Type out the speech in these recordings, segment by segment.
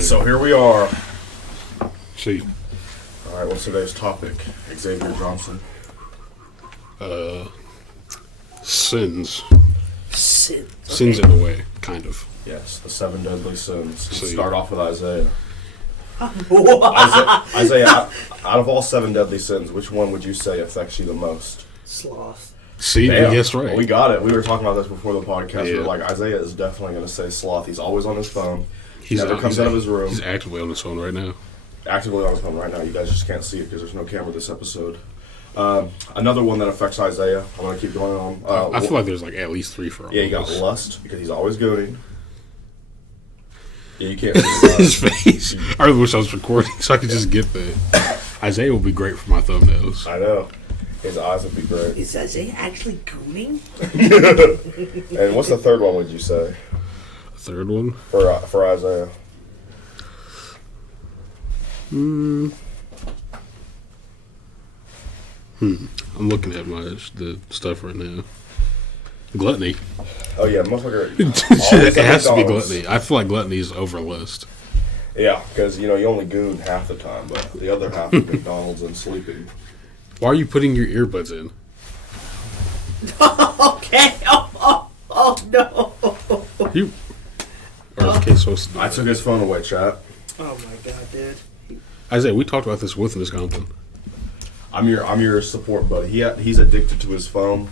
Alright, so here we are. See. Alright, what's today's topic? Xavier Johnson. Sins. Sins in a way, kind of. Yes, the 7 deadly sins. See. Let's start off with Isaiah. What? Isaiah, out of all 7 deadly sins, which one would you say affects you the most? Sloth. See, Damn, yes, right. We got it. We were talking about this before the podcast. Yeah. We were like, Isaiah is definitely going to say sloth. He's always on his phone. He He's never comes out of his room. He's actively on his phone right now. Actively on his phone right now. You guys just can't see it because there's no camera this episode. Another one that affects Isaiah. I'm going to keep going on. I feel like there's like at least 3 for all Yeah, you of got us. lust because he's always gooning. Yeah, you can't see His face. I really wish I was recording so I could just get that. Isaiah would be great for my thumbnails. I know. His eyes would be great. Is Isaiah actually gooning? And what's the third one, would you say? Third one? For Isaiah? I'm looking at the stuff right now. Gluttony. Oh, yeah, motherfucker. It has to be gluttony. I feel like gluttony is over list. Yeah, because, you only goon half the time, but the other half is McDonald's and sleeping. Why are you putting your earbuds in? Okay. Oh no. You. Or is the case supposed to be? I took his phone away, chat. Oh my god, dude. Isaiah, we talked about this with Miss Compton. I'm your support buddy. He's addicted to his phone,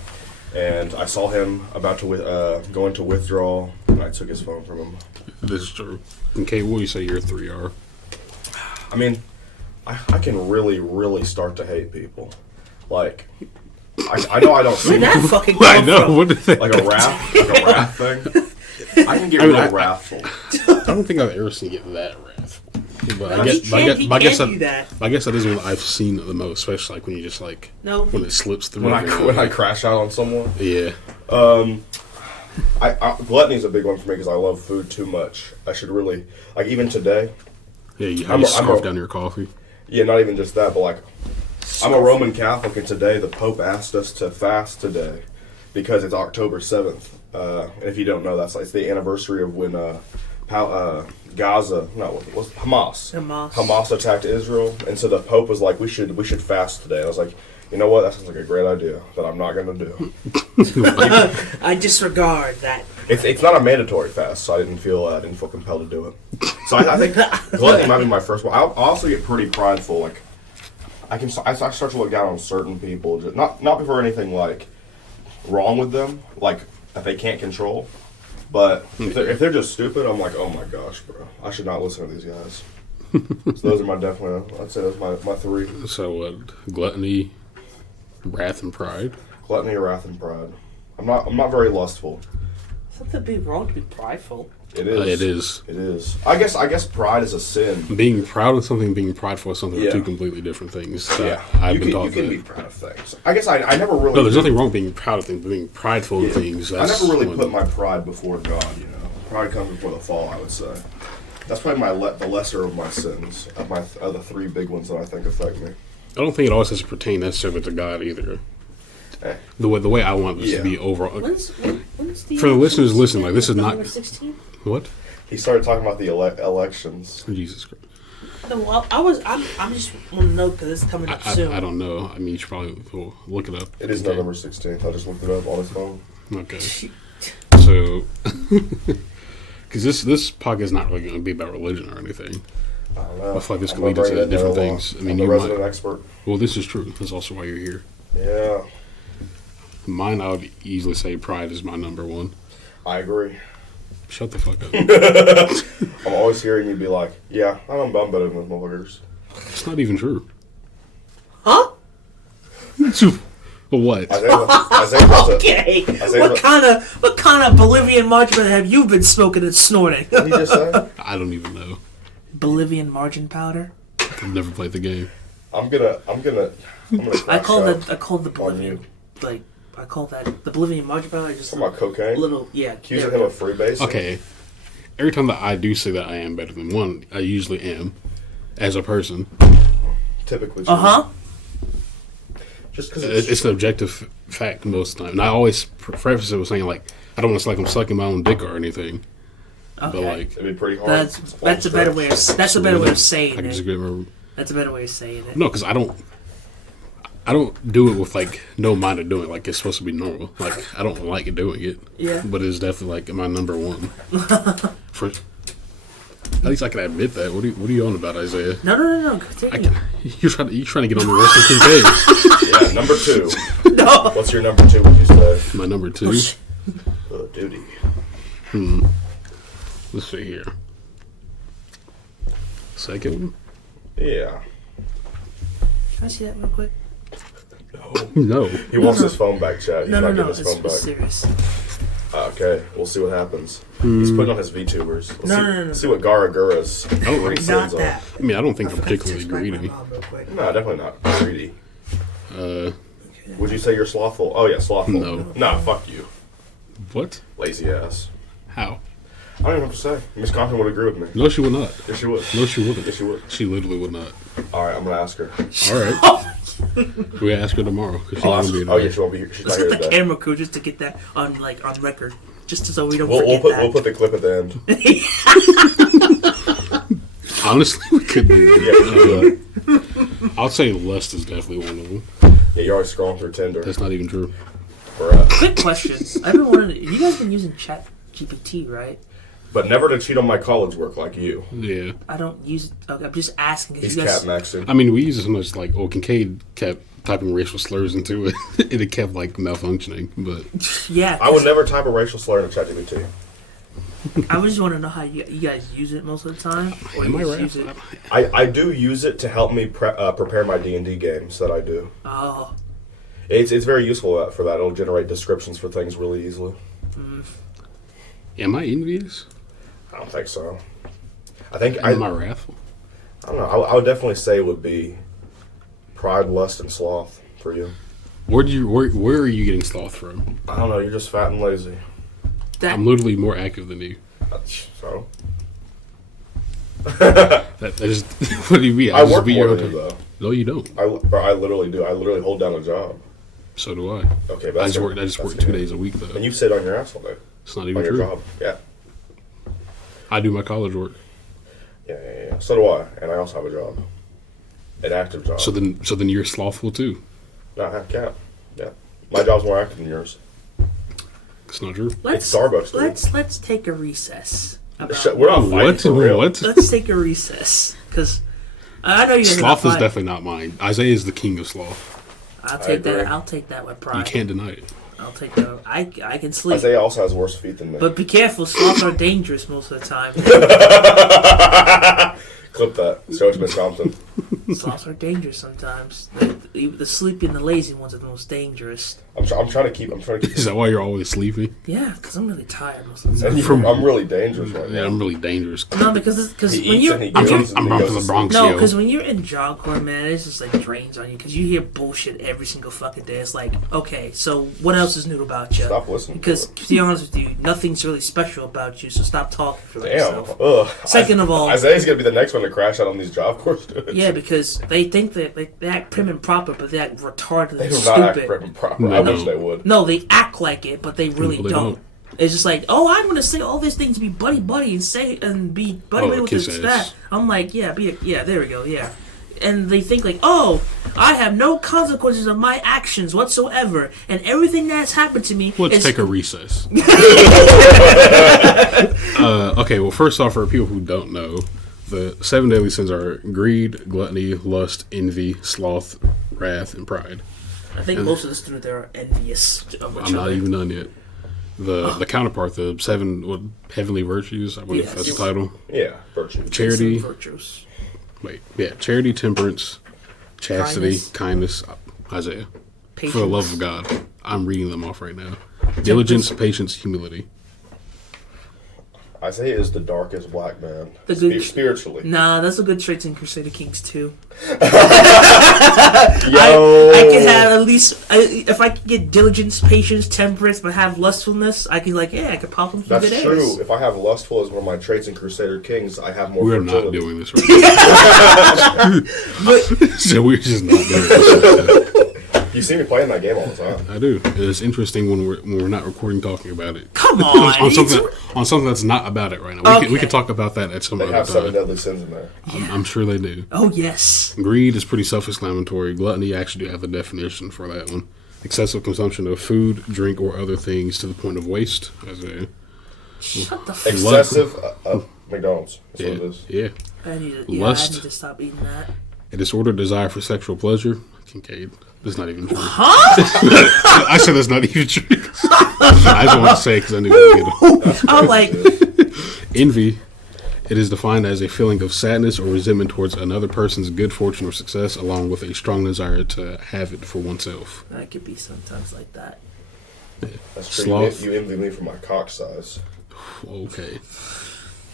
and I saw him about to go into withdrawal, and I took his phone from him. This is true. And Kate, what do you say your 3 are? I mean, I can really, really start to hate people. Like, I know I don't Where'd seem that fucking I come know. from? What did they? like a wrath thing. I can get real wrathful. I don't think I've ever seen it that wrathful. But He can't do that. I guess that is what I've seen the most, especially like when you just like No. when it slips through. When I crash out on someone. Yeah. Gluttony is a big one for me because I love food too much. I should really, like, even today. Yeah, you scarf down your coffee. Yeah, not even just that, but like, I'm a Roman Catholic, and today the Pope asked us to fast today because it's October 7th. And if you don't know, it's the anniversary of when Hamas attacked Israel, and so the Pope was like, we should fast today. And I was like, you know what? That sounds like a great idea that I'm not going to do. I disregard that. It's not a mandatory fast, so I didn't feel compelled to do it. So I think gluttony might be my first one. I also get pretty prideful. Like I start to look down on certain people, just not for anything like wrong with them, like that they can't control. But if they're just stupid, I'm like, oh my gosh, bro, I should not listen to these guys. So those are I'd say those are my 3. So gluttony, wrath, and pride. Gluttony, wrath, and pride. I'm not very lustful. Something be wrong to be prideful. It is. It is. It is. I guess pride is a sin. Being proud of something, being prideful of something Yeah. are 2 completely different things. Yeah, I've been taught you can that. be proud of things. I guess I never really. No, there's nothing wrong with being proud of things, but being prideful of Yeah. things. I That's never really when- put my pride before God. Pride comes before the fall. I would say that's probably the lesser of my sins. Of the 3 big ones that I think affect me. I don't think it always has to pertain necessarily to God either. Eh. The way I want this Yeah. to be overall. When's the For the listeners listening, like, this is not- November 16th? What? He started talking about the elections. Jesus Christ. No, well, I'm just want to know because it's coming up soon. I don't know. I mean, you should probably look it up. It is Okay. November 16th. I just looked it up on his phone. Okay. So, because this podcast is not really going to be about religion or anything. I don't know. I feel like this I'm could lead us gonna into bring different that things. along. I mean, I'm you a resident might. expert. Well, this is true. That's also why you're here. Yeah, Mine, I would easily say pride is my number 1. I agree. Shut the fuck up. I'm always hearing you be like, "Yeah, I'm better than those motherfuckers." It's not even true. Huh? What? Isaiah Okay. Isaiah- What kind of Bolivian margin have you been smoking and snorting? What did he just say? I don't even know. Bolivian margin powder. I've never played the game. I'm gonna. I call crash that. I call the on Bolivian you. I call that the Bolivian margin powder. Just Talking about cocaine. little, yeah. Accusing there him we of freebasing. Okay. Every time that I do say that I am better than one, I usually am, as a person. Typically. go. Uh-huh. Just because It's an objective fact most of the time. And I always preface it with saying, like, I don't want to say like I'm sucking my own dick or anything. But Okay. like, It'd be pretty hard. That's a better way of that's a better way of I saying can it. disagree with That's a better way of saying it. no, because I don't do it with like no mind of doing it. Like it's supposed to be normal. Like I don't like doing it. Yeah. But it's definitely like my number one. For at least I can admit that. What are you on about, Isaiah? No. Continue. You're trying to get on the Western Kincaid. Yeah, number 2. No. What's your number 2, would you say? My number 2. Duty. Let's see here. Second one? Yeah. Can I see that real quick? No. He wants his phone back, Chad. He's No. not getting his It's phone back. serious. Okay, we'll see what happens. He's putting on his VTubers. Let's No. see what Garagura's Oh, Not that. I mean, I don't think I'm forgot to particularly subscribe my greedy. mom real quick. No, definitely not greedy. Uh, Would you say you're slothful? Oh yeah, slothful. No. Nah, fuck you. what? Lazy ass. How? I don't even know what to say. Miss Compton would agree with me. No, she would not. Yes, she would. No, she wouldn't. Yes, she would. She literally would not. All right, I'm gonna ask her. All right. We ask her tomorrow because she's I'll gonna ask be her. there. Oh yeah, she won't be here. She's Let's not get here the today. camera crew just to get that on record, just so we don't We'll forget put that. we'll put the clip at the end. Honestly, we could do that. Yeah, we can do it. I'll say lust is definitely one of them. Yeah, you're always scrolling through Tinder. That's not even true. Bruh. Quick question: I've been wondering. You guys been using Chat GPT, right? But never to cheat on my college work like you. Yeah. I don't use it. Okay, I'm just asking because He's you guys. cat maxing. I mean, we use it so much like, Kincaid kept typing racial slurs into it, and it kept like malfunctioning. But Yeah, I would never type a racial slur in a ChatGPT. I would just want to know how you guys use it most of the time, or am you I just right? use it. I do use it to help me prepare my D&D games that I do. Oh, It's very useful for that. It'll generate descriptions for things really easily. am I envious? I don't think so. I think Am I wrathful? I don't know. I would definitely say it would be pride, lust, and sloth for you. Where are you getting sloth from? I don't know. You're just fat and lazy. that I'm literally more active than you. So That is what do you mean? I just work be more your than own- you though. No, you don't. Bro, I literally do. I literally hold down a job. So do I. Okay, but I that's just work 2 days a week though. And you sit on your ass all day It's not on even your true. job. Yeah. I do my college work. Yeah. So do I, and I also have a job, an active job. So then you're slothful too. No, I have cat. Yeah, my job's more active than yours. It's not true. let's Starbucks, dude. let's take a recess. About, We're not fighting What? for real. What? let's take a recess because I know you guys are Sloth not is fighting. definitely not mine. Isaiah is the king of sloth. I'll take agree. that. I'll take that with pride. You can't deny it. I'll take that. I can sleep. Isaiah also has worse feet than me. But be careful, sloths are dangerous most of the time. Clip that. Show it to Miss Compton. Sloths are dangerous sometimes. The sleepy and the lazy ones are the most dangerous. I'm trying to keep. Is that why you're always sleeping? Yeah, because I'm really tired most of the time. And I'm really dangerous right Yeah, now. I'm really dangerous. No, because He when eats you're and he I'm gains from, and I'm he from goes the to Bronx, no, yo. because when you're in John Core, man, it's just like drains on you because you hear bullshit every single fucking day. It's like, okay, so what else is new about you? Stop listening. Because to be honest with you, nothing's really special about you. So stop talking for Damn. yourself. Ugh. Second of all, Isaiah's gonna be the next one to crash out on these job course dudes. yeah, because they think that they act prim and proper, but they act retarded They and do not act stupid. prim and proper. I No. wish they would. No, they act like it, but they really No, they don't. don't. It's just like, oh, I'm gonna say all these things, to be buddy buddy, and say and be buddy buddy with kiss this ass. that. I'm like, yeah, there we go, yeah. And they think like, oh, I have no consequences of my actions whatsoever, and everything that's happened to me. Let's is take a recess. Okay, well, first off, for people who don't know, the 7 deadly sins are greed, gluttony, lust, envy, sloth, wrath, and pride. I think most of the students there are envious of each I'm not other. even done yet. The counterpart, the 7 heavenly virtues, I believe Yes. that's the title. Yeah, virtue. Charity, Virtues. charity, temperance, chastity, kindness, Isaiah. Patience. For the love of God, I'm reading them off right now. Diligence, patience, humility. Isaiah is the darkest black man. The good- Spiritually. Nah, that's a good traits in Crusader Kings too. Yo. I can have at least if I can get diligence, patience, temperance, but have lustfulness. I can I could pop them through That's good true. airs. If I have lustful as one of my traits in Crusader Kings, I have more We're fertility. not doing this right now. So we're just not doing this right now. You see me playing that game all the time. I do. And it's interesting when we're not recording talking about it. Come on. on something that's not about it right now. We can talk about that at some other They have time. 7 deadly sins in there. I'm sure they do. Oh, yes. Greed is pretty self-explanatory. Gluttony actually do have a definition for that one. Excessive consumption of food, drink, or other things to the point of waste. Shut the fuck up. Excessive McDonald's. That's what it is. Yeah. I need Lust. to stop eating that. A disordered desire for sexual pleasure. Kincaid. That's not even true. Huh? I said that's not even true. I just want to say because I knew you would get it. I'm like... Envy. It is defined as a feeling of sadness or resentment towards another person's good fortune or success, along with a strong desire to have it for oneself. I could be sometimes like that. That's true. Sloth. You envy me for my cock size. Okay.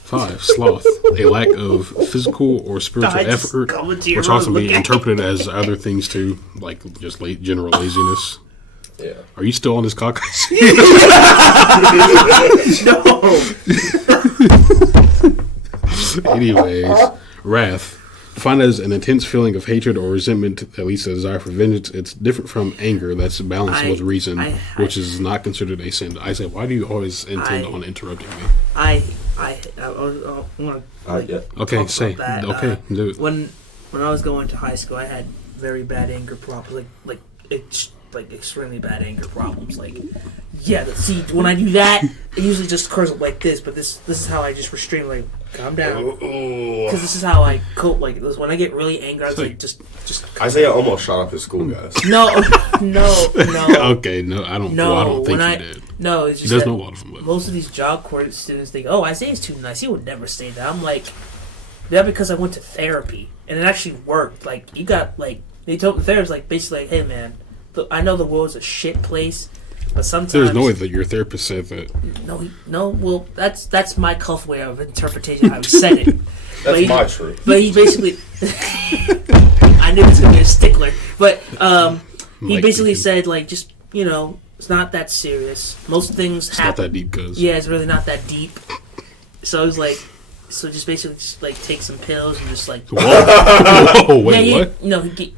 5. Sloth. A lack of physical or spiritual effort, which also be interpreted as other things too, like just general laziness. Yeah. Are you still on this cock? No. Anyways, wrath. Defined as an intense feeling of hatred or resentment, at least a desire for vengeance. It's different from anger that's balanced with reason, which is not considered a sin. I said, why do you always intend on interrupting me? Okay, say. That. Okay, do it. When I was going to high school, I had very bad anger problems, like extremely bad anger problems. Like, yeah, see, when I do that, it usually just occurs like this. But this is how I just restrain, like, calm down, because this is how I cope. Like, when I get really angry, I was like, just. Isaiah almost shot up his school guys. No. Okay, no, I don't. No, I don't think he did. No, it's just he does know a lot of them. Most of these job corps students think, "Oh, Isaiah's too nice. He would never say that." I'm like, that because I went to therapy and it actually worked. Like, you got they told the therapist basically like, "Hey, man, I know the world's a shit place, but sometimes there's no way that your therapist said that." No. Well, that's my cuff way of interpretation how he said it. That's my truth. But he basically, I knew it was gonna be a stickler. But he basically said just it's not that serious. Most things happen. It's not that deep, cuz. Yeah, it's really not that deep. So it was just basically take some pills and just Whoa, wait, what? No, he gave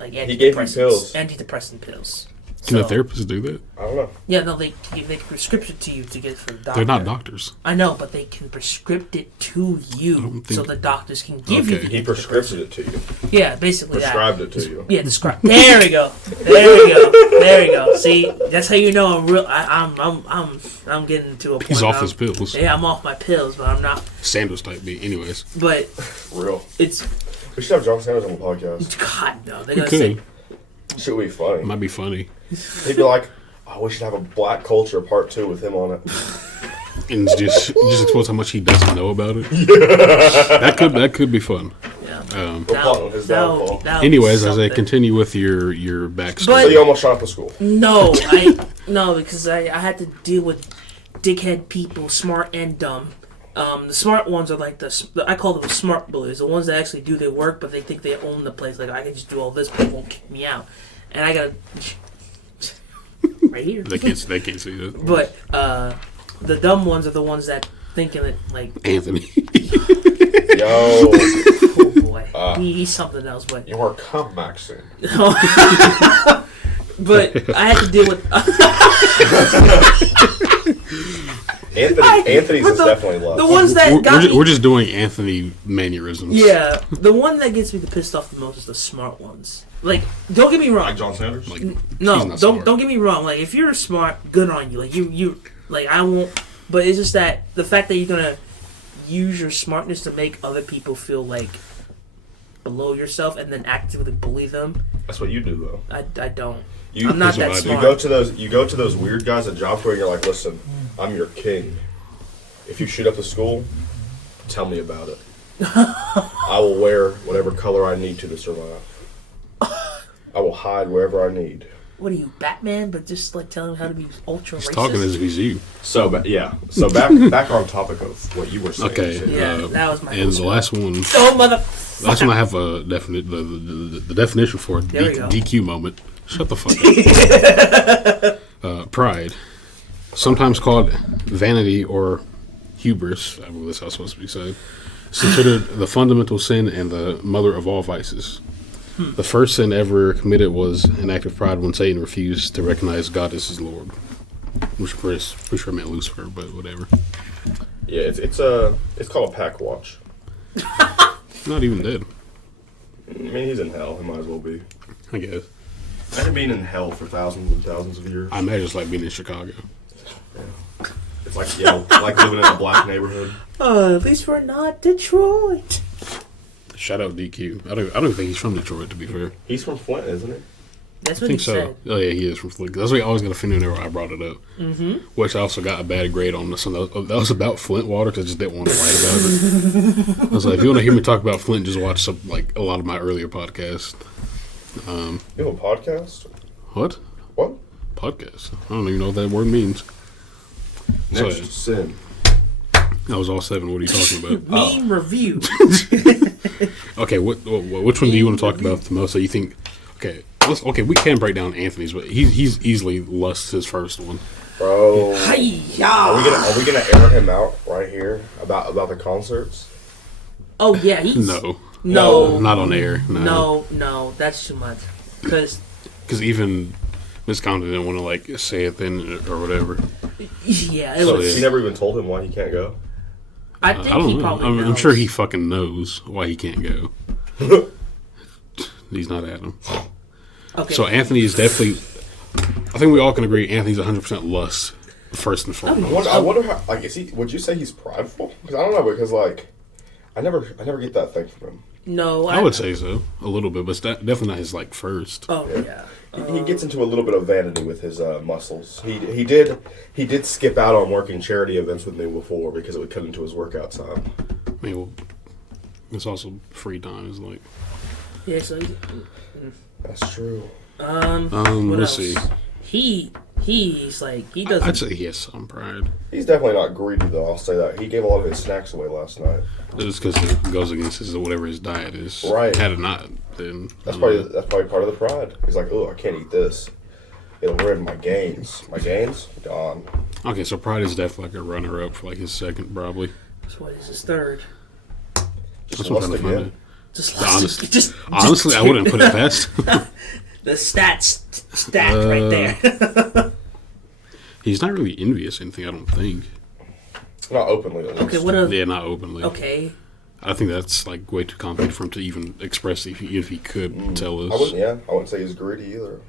He gave you pills. Antidepressant pills. Can a therapist do that? I don't know. Yeah, no, they can prescribe it to you to get it for the doctor. They're not doctors. I know, but they can prescribe it to you so the doctors can give you the He prescribed it to you. Yeah, basically prescribed it to you. Yeah, described. There we go. There we go. See, that's how you know I'm real. I'm getting to a point. He's off his pills. Yeah, I'm off my pills, but I'm not. Sanders type beat, anyways. But real. We should have John Sanders on the podcast. God no, they're gonna say. Should be funny. Might be funny. He'd be like, "Oh, we should have a Black Culture Part 2 with him on it." And just expose how much he doesn't know about it. Yeah. That could be fun. Yeah. Anyways, as I continue with your backstory. So you almost shot up a school? No, because I had to deal with dickhead people, smart and dumb. The smart ones are I call them the smart bullies, the ones that actually do their work, but they think they own the place. Like, I can just do all this, but they won't kick me out. And I gotta right here. They can't see that. But the dumb ones are the ones that thinking that Anthony. Yo. Oh boy, he's something else. But you are cum-maxing. But I had to deal with. Anthony's is definitely love. The ones that we're just doing Anthony mannerisms. Yeah, the one that gets me pissed off the most is the smart ones. Don't get me wrong. Like John Sanders. No, don't get me wrong. If you're smart, good on you. You I won't. But it's just that the fact that you're gonna use your smartness to make other people feel below yourself and then actively bully them. That's what you do, though. I don't. I'm not that smart. You go to those weird guys at job fair and you're like, "Listen, I'm your king. If you shoot up the school, tell me about it. I will wear whatever color I need to survive. I will hide wherever I need." What are you, Batman? But just telling him how to be ultra racist. He's talking as if he's you. So back on topic of what you were saying. Okay. Yeah, that was my. And the last one. Oh mother. Last one I have a definite the definition for it. DQ moment. Shut the fuck up. Pride, sometimes called vanity or hubris, I believe that's how it's supposed to be said, is considered the fundamental sin and the mother of all vices. The first sin ever committed was an act of pride when Satan refused to recognize God as his Lord. Which pretty sure meant Lucifer, but whatever. Yeah, it's called a pack watch. Not even dead. I mean, he's in hell. He might as well be. I guess. Imagine being in hell for thousands and thousands of years. I imagine it's like being in Chicago. Yeah. It's like like living in a black neighborhood. At least we're not Detroit. Shout out DQ. I don't think he's from Detroit, to be fair. He's from Flint, isn't he? That's I what think he so. said. Oh yeah, he is from Flint. That's what I always got offended whenever I brought it up. Mm-hmm. Which I also got a bad grade on this one. That was about Flint water because I just didn't want to write about it. I was like, if you want to hear me talk about Flint, just watch a lot of my earlier podcasts. You have a podcast? What? What? Podcast. I don't even know what that word means. Next sin. That was all 7. What are you talking about? Meme review. Okay, which one do you want to talk about the most? So you think? Okay, we can break down Anthony's, but he's easily Lust's his first one. Bro. Hi-ya. Are we gonna air him out right here about the concerts? Oh yeah, he's no, not on air. No, that's too much. Because even Miss Compton didn't want to like say it then or whatever. Yeah, So she never even told him why he can't go. I think I don't he know. probably I'm knows. sure he fucking knows why he can't go. He's not Adam. Okay. So Anthony is definitely. I think we all can agree Anthony's 100% Lust first and foremost. I wonder how. Like, is he? Would you say he's prideful? Because I don't know. Because like, I never get that thing from him. No, I would say so a little bit, but it's definitely not his like first. Oh yeah. He gets into a little bit of vanity with his muscles. He did skip out on working charity events with me before because it would cut into his workout time. I mean, well, it's also free time. It's like. Yeah. So. That's true. What let's else? see. He's like he doesn't. I'd say he has some pride. He's definitely not greedy though. I'll say that. He gave a lot of his snacks away last night. Just because it goes against whatever his diet is. Right. Had it not, then That's probably part of the pride. He's like, oh, I can't eat this. It'll ruin my gains. My gains gone. Okay, so pride is definitely like a runner-up for like his second, probably. So what is his third? That's what I'm trying to find out. Honestly, I wouldn't put it past. The stats stacked right there. He's not really envious or anything, I don't think. Not openly, at least. Okay, what else? Yeah, not openly. Okay. I think that's like way too complicated for him to even express if he could tell us. I wouldn't say he's greedy either.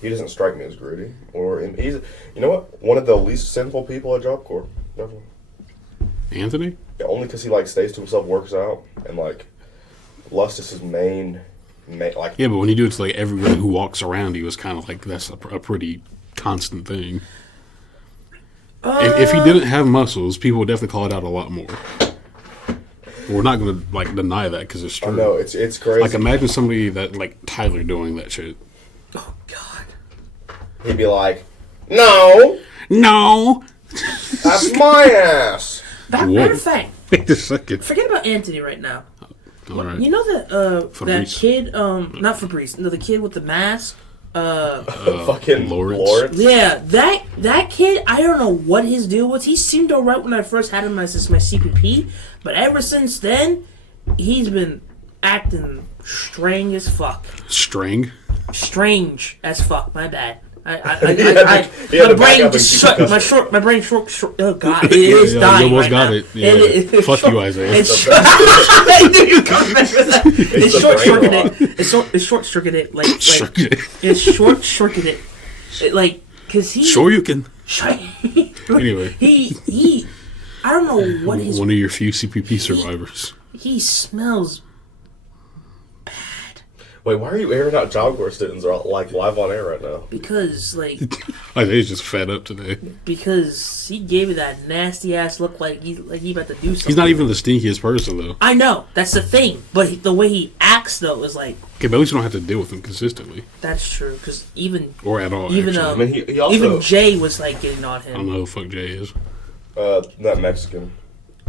He doesn't strike me as greedy. He's, you know what? One of the least sinful people at Job Corps. Definitely. Anthony? Yeah, only because he like stays to himself, works out, and like lust is his main like. Yeah, but when you do it to like everyone who walks around, he was kind of like that's a pretty constant thing. If he didn't have muscles, people would definitely call it out a lot more. We're not going to like deny that because it's true. I know it's crazy. Like imagine somebody that like Tyler doing that shit. Oh God. He'd be like, "No, that's my ass." Matter of fact, wait a second. forget about Anthony right now. All right. You know that that Fabrice. kid, not Fabrice, no, the kid with the mask. Fucking Lawrence. Yeah, that kid. I don't know what his deal was. He seemed alright when I first had him as my CPP, but ever since then, he's been acting strange as fuck. Strange Strange as fuck. My bad. My brain short. Oh God, it is dying you almost right got now. it. Yeah. Fuck you, Isaiah. I knew you coming back with that. It's short-circuited. It's short-circuited. Like it's short-circuited. Like, cause he. Sure you can. Anyway, he. I don't know what his. One of your few CPP survivors. He smells. Wait, why are you airing out Job Corps students are like live on air right now? Because like. Isaiah's just fed up today. Because he gave me that nasty ass look like he about to do something. He's not even the stinkiest person though. I know, that's the thing. But the way he acts though is like. Okay, but at least you don't have to deal with him consistently. That's true. Because even. Or at all. Even actually. I mean, he also, even Jay was like getting on I don't him. know who the fuck Jay is. that Mexican.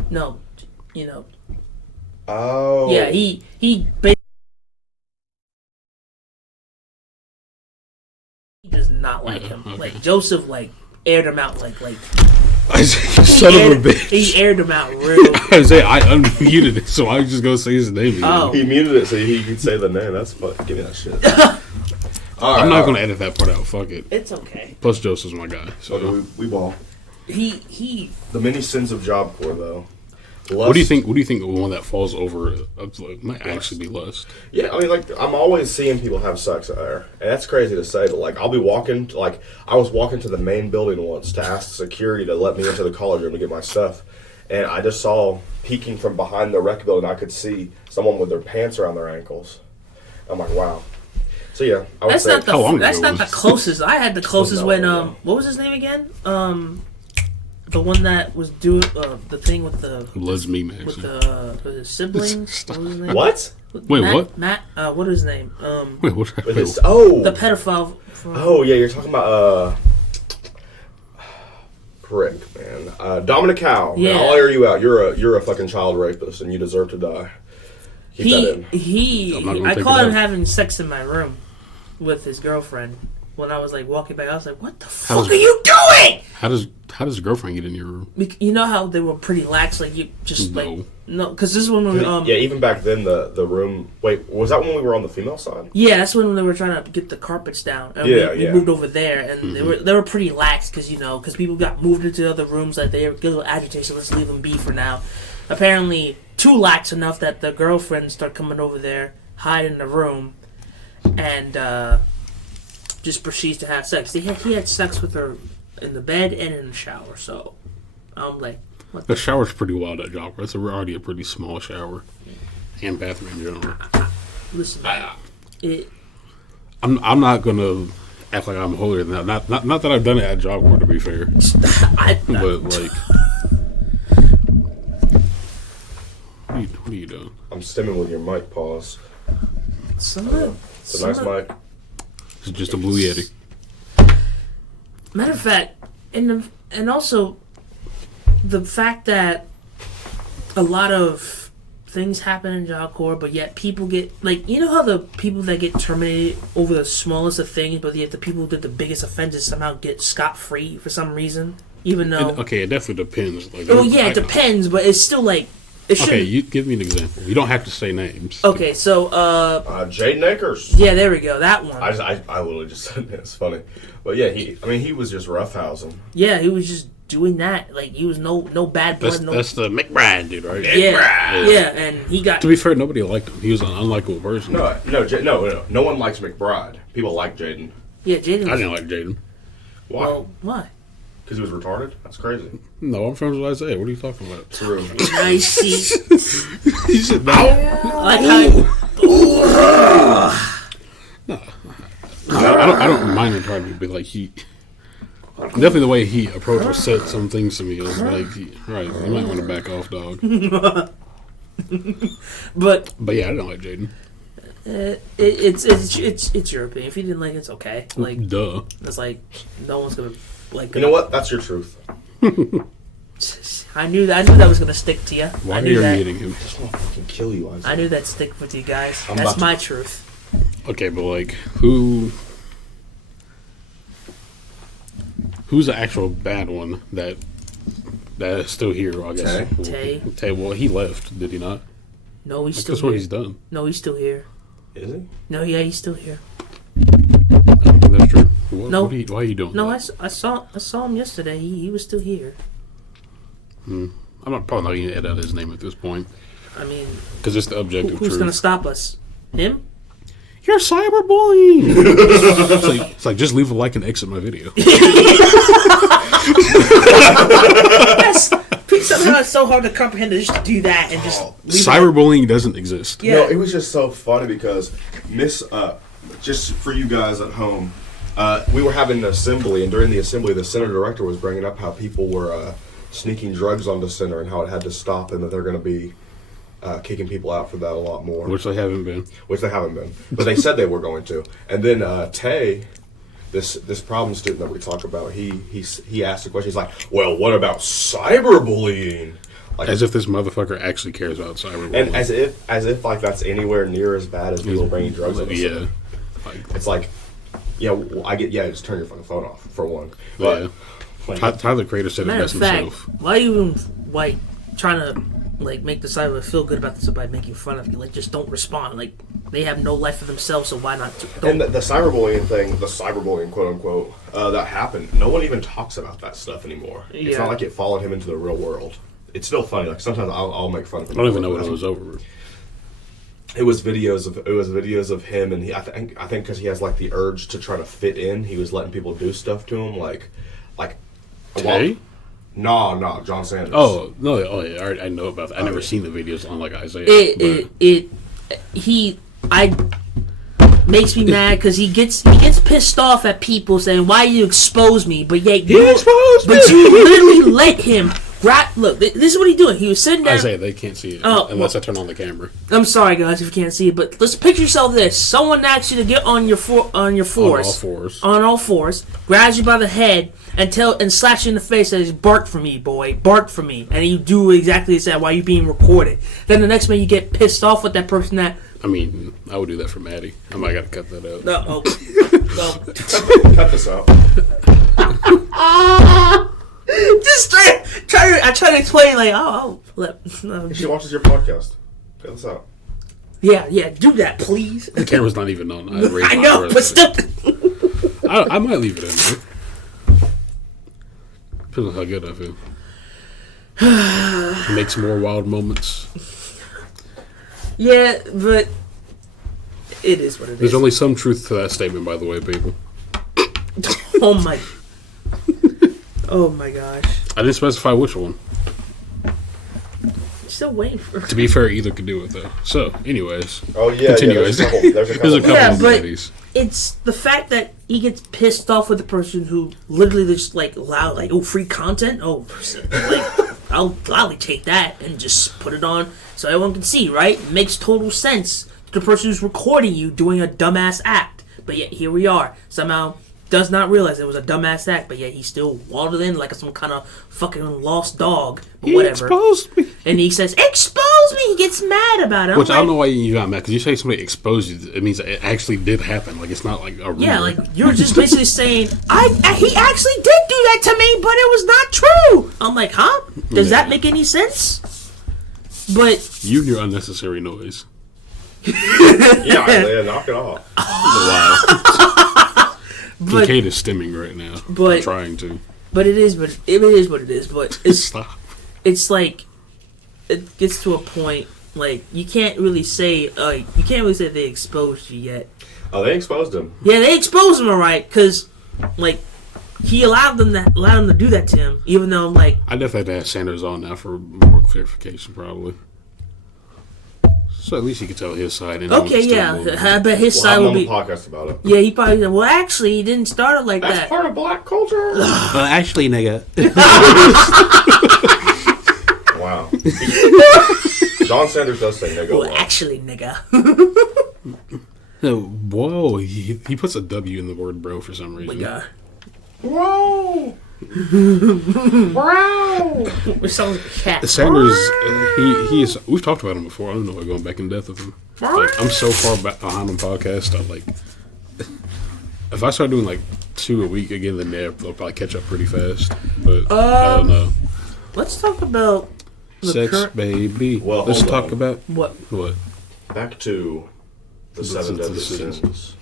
No, you know. Oh. Yeah, he basically does not like him. Okay. Like Joseph, like aired them out like. Isaiah, son of a bitch. He aired them out real. Isaiah, I unmuted it, so I was just gonna say his name. Oh. He muted it so he could say the name. That's fun. Give me that shit. I'm not gonna edit that part out. Fuck it. It's okay. Plus, Joseph's my guy. So Okay, we ball. He. The many sins of Job Corps, though. Lust. What do you think? What do you think the one that falls over might actually be lust? Yeah, I mean, like, I'm always seeing people have sex there, and that's crazy to say. But like, I'll be walking, like, I was walking to the main building once to ask security to let me into the college room to get my stuff, and I just saw peeking from behind the rec building, I could see someone with their pants around their ankles. I'm like, wow. So yeah, I would That's say not the closest. I had the closest when what was his name again? The one that was doing the thing with the siblings. What was his name? What? Wait, what? Matt. What is his name? Wait, what? The pedophile. Oh yeah, you're talking about prick, man. Dominic Howe. Yeah. I'll air you out. You're a fucking child rapist, and you deserve to die. Keep that in. I caught him having sex in my room with his girlfriend. When I was like walking back, I was like, "What the fuck are you doing?" How does his girlfriend get in your room? You know how they were pretty lax, like you just no, because this is when we yeah, even back then the room. Wait, was that when we were on the female side? Yeah, that's when they were trying to get the carpets down. And we moved over there, and they were pretty lax because people got moved into other rooms, like they were getting a little agitated. So let's leave them be for now. Apparently, too lax enough that the girlfriend started coming over there, hide in the room, and just proceeds to have sex. He had sex with her in the bed and in the shower. So I'm like, what the shower's pretty wild at Job. It's already a pretty small shower and bathroom in general. Listen, I'm not gonna act like I'm holier than that. Not that I've done it at Job Corps, to be fair. But like, what are you doing? I'm stimming with your mic. Pause. It's a nice mic. It's just a Blue Yeti. Matter of fact, and also the fact that a lot of things happen in Job Corps, but yet people get how the people that get terminated over the smallest of things, but yet the people who did the biggest offenses somehow get scot free for some reason, even though. It definitely depends. It depends, but it's still like. Okay, you give me an example. You don't have to say names. Okay, so Jaden Akers. Yeah, there we go. That one. I literally just said that. It's funny, but yeah, he was just roughhousing. Yeah, he was just doing that. Like he was no bad blood. That's the McBride dude, right? Yeah, and he got. To be fair, nobody liked him. He was an unlikable person. No one likes McBride. People like Jaden. Yeah, Jaden. I didn't like Jaden. Why? Well, why? Because he was retarded? That's crazy. No, I'm friends with Isaiah. What are you talking about? True. I see. He said, "No." Like No, I don't mind him trying to be like he. Definitely the way he approached or said some things to me. It was like, right, you might want to back off, dog. But yeah, I don't like Jaden. It's your opinion. If you didn't like it, it's okay. Like, duh. It's like no one's gonna like. You know what? That's your truth. I knew that was gonna stick to you. Why are you meeting him? I just want to fucking kill you, Isaac. I knew that'd stick with you guys. That's my truth. Okay, but like, who's the actual bad one that is still here? I guess. Tay. Well, he left. Did he not? No, he's still. That's here. what he's done. No, he's still here. Is he? No, yeah, he's still here. I don't think that's true. No. Why are you doing that? I saw him yesterday. He was still here. I'm probably not going to edit out his name at this point. I mean, because it's the objective who's truth. going to stop us? Him? You're cyberbullying. it's like just leave a like and exit my video. Somehow it's so hard to comprehend to just do that and just cyberbullying doesn't exist. Yeah. No, it was just so funny because just for you guys at home, we were having an assembly, and during the assembly, the center director was bringing up how people were sneaking drugs onto center and how it had to stop, and that they're going to be kicking people out for that a lot more. Which they haven't been. But they said they were going to. And then Tay, this problem student that we talk about, he asked a question. He's like, well, what about cyberbullying? Like, as if this motherfucker actually cares about cyberbullying. And as if like that's anywhere near as bad as people bringing drugs on the center. It's like, just turn your fucking phone off, for one. But Like, Tyler the Creator said it Matter of best fact, himself. why even like trying to like make the cyber feel good about this by making fun of you? Like, just don't respond. Like, they have no life of themselves, so why not? And the cyberbullying thing, the cyberbullying, quote unquote, that happened. No one even talks about that stuff anymore. Yeah. It's not like it followed him into the real world. It's still funny. Like sometimes I'll make fun of him. I don't even know when it was over. It was videos of him, and I think because he has like the urge to try to fit in, he was letting people do stuff to him, like. Today? No, John Sanders. Oh no! Oh yeah, I know about that. I never seen the videos on like Isaiah. I makes me mad because he gets pissed off at people saying, "Why you expose me?" But yet you literally let him. Look, this is what he's doing. He was sitting there. Isaiah, they can't see it unless I turn on the camera. I'm sorry, guys, if you can't see it, but let's picture yourself this: someone asks you to get on your fours, on all fours, grabs you by the head, and slaps you in the face, and says, "Bark for me, boy, bark for me," and you do exactly that while you're being recorded. Then the next minute you get pissed off with that person that. I mean, I would do that for Maddie. I might gotta cut that out. No, Cut this out. Just I try to explain like, She watches your podcast. Cut this out. Yeah, do that, please. The camera's not even on. I know, but still. I might leave it in there. Depends on how good I feel. Makes more wild moments. Yeah, but it is what it is. There's only some truth to that statement, by the way, people. Oh my gosh. I didn't specify which one. Still waiting for. To be fair, either could do it though. So, anyways. Oh yeah, continue. There's a couple. Yeah, but it's the fact that he gets pissed off with the person who literally just like loud, like, oh, free content. Oh, like I'll gladly take that and just put it on so everyone can see. Right? It makes total sense to the person who's recording you doing a dumbass act. But yet here we are. Somehow does not realize it was a dumbass act, but yet he still waddled in like some kind of fucking lost dog. But He whatever. exposed me. And he says, "Expose me." He gets mad about it. Which I don't know why you got mad, because you say somebody exposed you, it means it actually did happen. Like, it's not like a rumor. Yeah, like, you're just basically saying, he actually did do that to me, but it was not true. I'm like, huh? Does that make any sense? But... You and your unnecessary noise. Yeah, knock it off. Wow. But, Kincaid is stimming right now. But, I'm trying to. But it is what it is. But it's... Stop. It's like... It gets to a point, like, you can't really say they exposed you yet. Oh, they exposed him. Yeah, they exposed him, alright, because, like, he allowed them to do that to him, even though I'm like... I definitely have to have Sanders on now for more clarification, probably. So at least he could tell his side. And okay, yeah, I bet his side will be... podcast about it. Yeah, he probably said, well, actually, he didn't start it like that. That's part of black culture. Well, actually, nigga. Wow. John Sanders does say nigga. Well, actually, nigga. Whoa, he puts a W in the word bro for some reason. Oh my God. Whoa. Wow. Which sounds like a cat. Sanders, he is. We've talked about him before. I don't know why going back in depth with him. Like, I'm so far behind on podcast. I'm like, if I start doing like 2 a week again, then they'll probably catch up pretty fast. But I don't know. Let's talk about Sex, baby. Well, let's hold talk on. about what. Back to the seven deadly sins.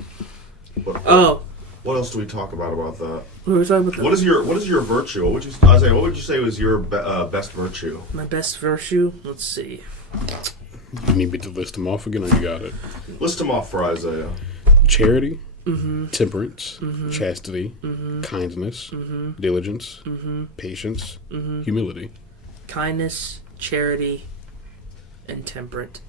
What else do we talk about that? We were talking about What is your virtue? What would you, Isaiah? What would you say was your best virtue? my best virtue. Let's see. You need me to list them off again, or you got it? List them off for Isaiah. Charity, temperance, chastity, kindness, diligence, patience, humility. Kindness, charity, and temperate.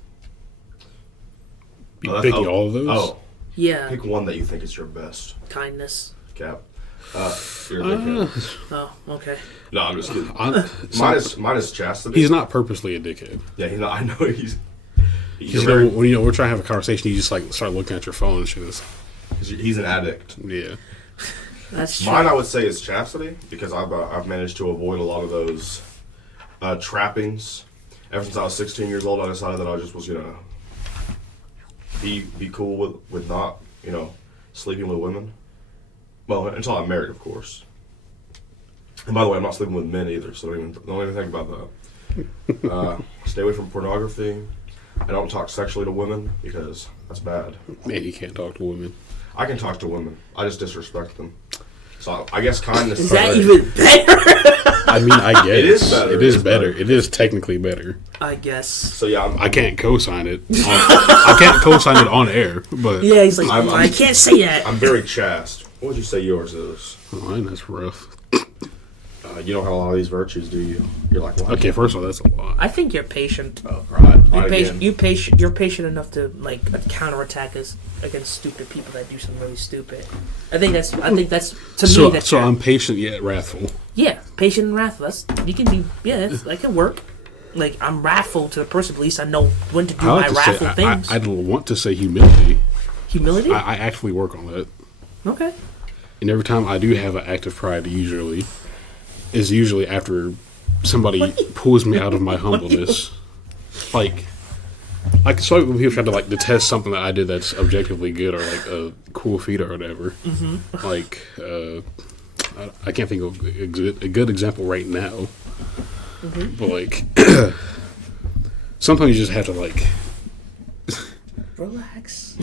You picking all of those? Oh, Yeah. pick one that you think is your best. Kindness. Cap. You're a dickhead. Oh, okay. No, I'm just kidding. Mine is chastity. He's not purposely a dickhead. Yeah, he's not. I know he's. You know, when we're trying to have a conversation, you just like start looking at your phone and shit. He's an addict. Yeah. That's true. Mine, I would say, is chastity because I've managed to avoid a lot of those trappings. Ever since I was 16 years old, I decided that I just was gonna be cool with not sleeping with women. Well, until I'm married, of course. And by the way, I'm not sleeping with men either, so don't even think about that. Stay away from pornography. I don't talk sexually to women because that's bad. Man, you can't talk to women. I can talk to women. I just disrespect them. So I guess kindness. Is that even better? I mean, I guess it is better. It is better. It is technically better. I guess. So yeah, I can't co-sign it. I can't co-sign it on air, but Yeah, he's like, I can't say that. I'm very chaste. What would you say yours is? mine, that's rough. You don't have a lot of these virtues, do you? You're like, well, Okay, first of all, that's a lot. I think you're patient. Oh, right. You're patient enough to like counterattack against stupid people that do something really stupid. I think that's to me that's so I'm patient yet wrathful. yeah, patient and wrathful. You can be that can work. Like I'm wrathful to the person, at least I know when to do my wrathful things. I don't want to say humility. Humility? I actually work on that. Okay. And every time I do have an act of pride, is usually after somebody pulls me out of my humbleness. Like so when people try to like detest something that I did that's objectively good or like a cool feat or whatever. Mm-hmm. Like I can't think of a good example right now. Mm-hmm. But like sometimes you just have to like relax.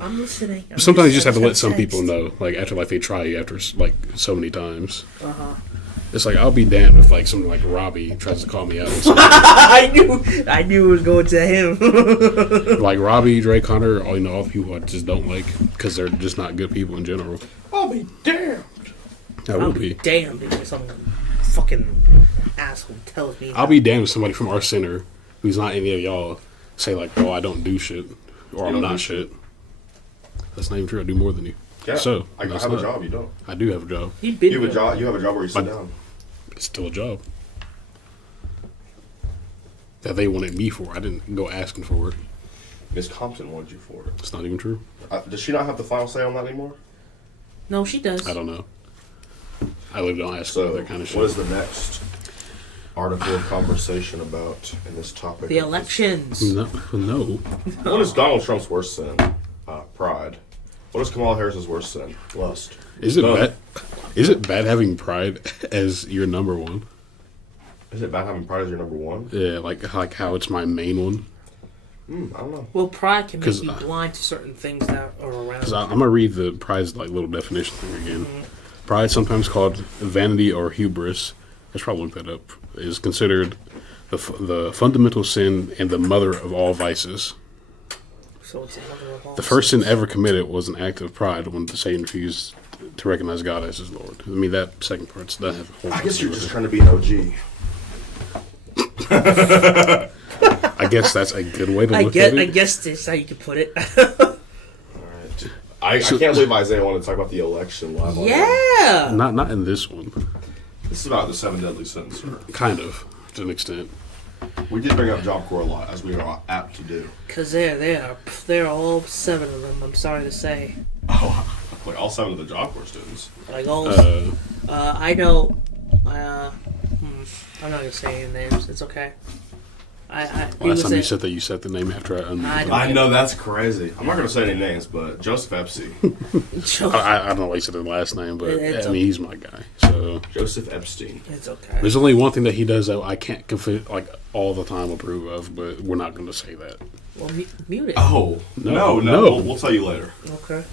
I'm listening. Sometimes you just have to let some people know, like after like they try you after like so many times. It's like I'll be damned if like someone like Robbie tries to call me out. I knew it was going to him. Like Robbie, Dre, Connor, all the people I just don't like because they're just not good people in general. I'll be damned. I'll be damned if some fucking asshole tells me. I'll be damned if somebody from our center who's not any of y'all say like, "Oh, I don't do shit," or "I'm not shit." That's not even true. I do more than you. Yeah. So I have a job. You don't. I do have a job. You have a job. You have a job where you sit down. It's still a job that they wanted me for. I didn't go asking for it. Miss Compton wanted you for it. It's not even true. Does she not have the final say on that anymore? No, she does. I don't know. I lived on asking for that kind of shit. What is the next article of conversation about in this topic? The elections. No. What is Donald Trump's worst sin? Pride. What is Kamala Harris's worst sin? Lust. Is it bad? Is it bad having pride as your number one? Is it bad having pride as your number one? Yeah, like how it's my main one. I don't know. Well, pride can make you blind to certain things that are around. Because I'm gonna read the pride's like little definition thing again. Mm-hmm. Pride, sometimes called vanity or hubris, I should probably look that up, is considered the fundamental sin and the mother of all vices. So it's mother of all the first sin ever committed was an act of pride when Satan refused to recognize God as his Lord. I mean, that second part's that have a whole. I guess you're just trying to be an OG. I guess that's a good way to look at it. I guess that's how you could put it. Alright. I can't believe Isaiah wanted to talk about the election live on yeah! Not in this one. This is about the 7 deadly sins, sir. Kind of, to an extent. We did bring up Job Corps a lot, as we are apt to do. Because they're all 7 of them, I'm sorry to say. Oh, like all 7 of the Job Corps students. Like all... I know... I'm not going to say any names, it's okay. Last time you said that, you said the name after I unmuted. I know, that's crazy. I'm not going to say any names, but Joseph Epstein. I don't know why you said the last name, but he's my guy. So Joseph Epstein. It's okay. There's only one thing that he does that I can't all the time approve of, but we're not going to say that. Well, mute it. Oh, no. We'll tell you later. Okay.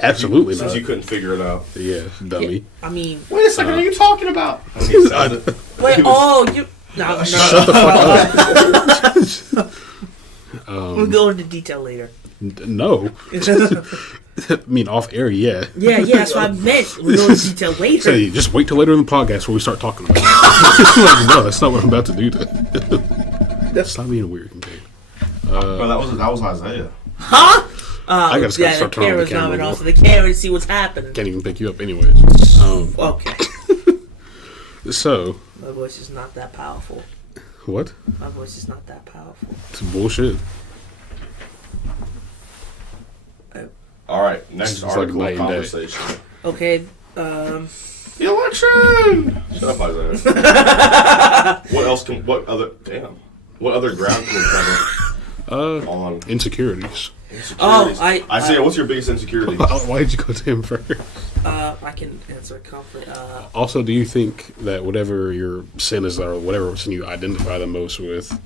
Absolutely Since not. you couldn't figure it out. Yeah, dummy. Yeah, I mean... Wait a second, what are you talking about? You... No. Shut the fuck up. We'll go into detail later. No. I mean, off air, yeah. Yeah, that's what I meant. We'll go into detail later. So just wait till later in the podcast where we start talking about it. Like, no, that's not what I'm about to do. Stop being weird, okay? That was Isaiah. Huh? I gotta start turning on the camera's camera. not on, so the camera to see what's happening. Can't even pick you up anyways. Okay. So... My voice is not that powerful. What? My voice is not that powerful. It's bullshit. Alright, next article like conversation. Okay, The election! Shut up, Isaiah. What other ground can we cover? Insecurities. Insecurities. Isaiah, what's your biggest insecurity? Why did you go to him first? I can answer confidently. Also, do you think that whatever your sin is, or whatever sin you identify the most with,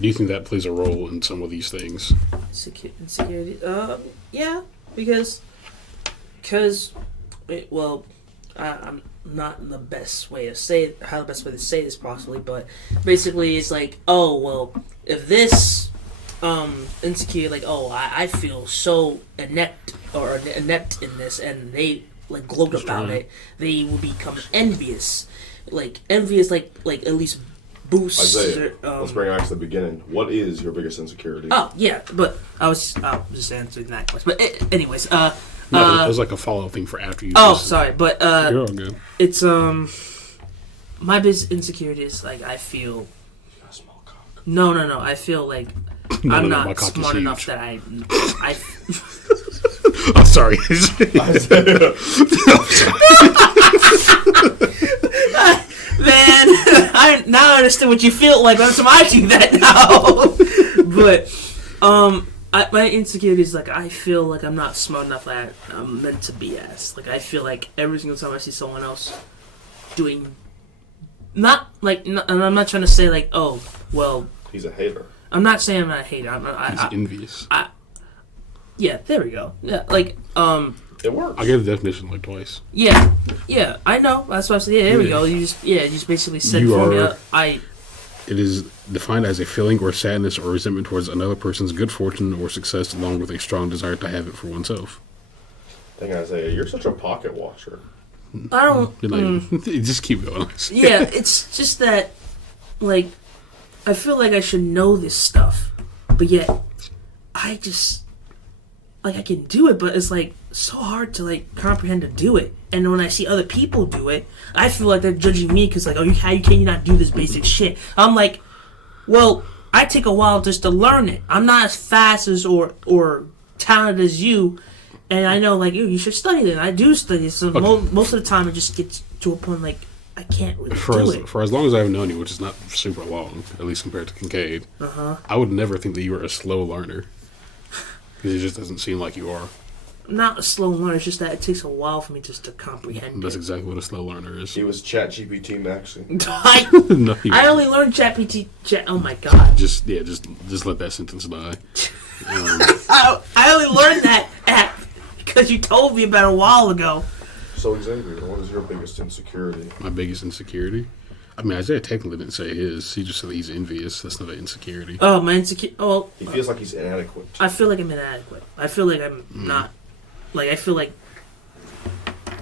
do you think that plays a role in some of these things? Insecurity. Yeah, because, I'm not in the best way to say how the best way to say this possibly, but basically it's like, oh well, if this insecure, like, oh, I feel so inept in this, and they like gloat about it, they will become envious, like at least boosts. Isaiah, let's bring it back to the beginning. What is your biggest insecurity? Oh yeah, but I was just answering that question. But anyways, no, it was like a follow-up thing for after you. Sorry, but you're all good. It's my biggest insecurity is like I feel. A small cock. No. I feel like I'm not smart enough that I. I'm sorry. Man, I now understand what you feel like. So I do that now. But my insecurity is like I feel like I'm not smart enough that I'm meant to be asked. Like I feel like every single time I see someone else doing, and I'm not trying to say like, oh well. He's a hater. I'm not saying I'm not a hater. He's envious. Yeah, there we go. Yeah, like it works. I gave the definition like twice. Yeah, I know. That's what I said. Yeah, there we go. You just basically said formula. It is defined as a feeling or sadness or resentment towards another person's good fortune or success, along with a strong desire to have it for oneself. Dang, Isaiah, you're such a pocket watcher. I don't. Just keep going. Yeah, it's just that, like, I feel like I should know this stuff, but yet I just. Like, I can do it, but it's, like, so hard to, like, comprehend to do it. And when I see other people do it, I feel like they're judging me because, like, oh, how can you not do this basic shit? I'm like, well, I take a while just to learn it. I'm not as fast as or talented as you, and I know, like, you should study it. I do study it, so most of the time it just gets to a point, like, I can't really do it. For as long as I've known you, which is not super long, at least compared to Kincaid, I would never think that you were a slow learner. Because it just doesn't seem like you are. I'm not a slow learner. It's just that it takes a while for me just to comprehend. That's exactly what a slow learner is. He was ChatGPT maxing. I only learned ChatGPT. Oh my god! Just let that sentence die. I only learned that app because you told me about it a while ago. So Xavier, what is your biggest insecurity? My biggest insecurity? I mean, Isaiah technically didn't say his. He just said he's envious. That's not an insecurity. Oh, my insecurity. Oh, he feels like he's inadequate. I feel like I'm inadequate. I feel like I'm not. Like, I feel like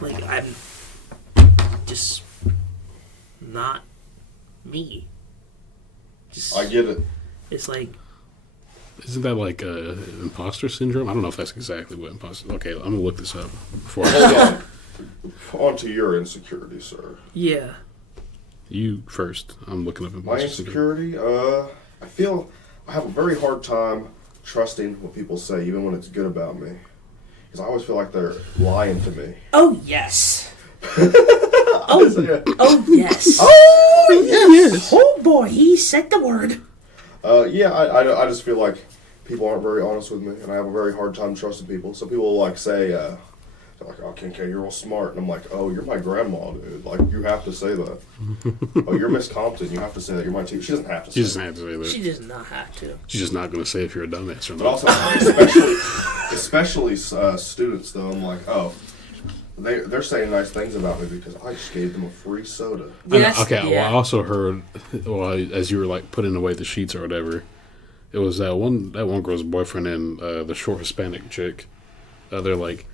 I'm just not me. I get it. It's like. Isn't that like imposter syndrome? I don't know if that's exactly what imposter. Okay, I'm gonna look this up before. Hold on. On to your insecurity, sir. Yeah. You first. I'm looking up my insecurity. I feel I have a very hard time trusting what people say, even when it's good about me, because I always feel like they're lying to me. Oh yes. Oh yes. Oh yes. Oh boy, he said the word. Yeah, I just feel like people aren't very honest with me, and I have a very hard time trusting people. So people will like say. They're like, oh, Kincaid, you're real smart. And I'm like, oh, you're my grandma, dude. Like, you have to say that. Oh, you're Miss Compton. You have to say that. You're my teacher. She doesn't have to say that. She doesn't have to say that. She does not have to. She's just not going to say if you're a dumbass or not. But also, especially students, though, I'm like, oh, they're saying nice things about me because I just gave them a free soda. Yes, okay, yeah. Well, I also heard, as you were, like, putting away the sheets or whatever, it was that one girl's boyfriend and the short Hispanic chick. They're like,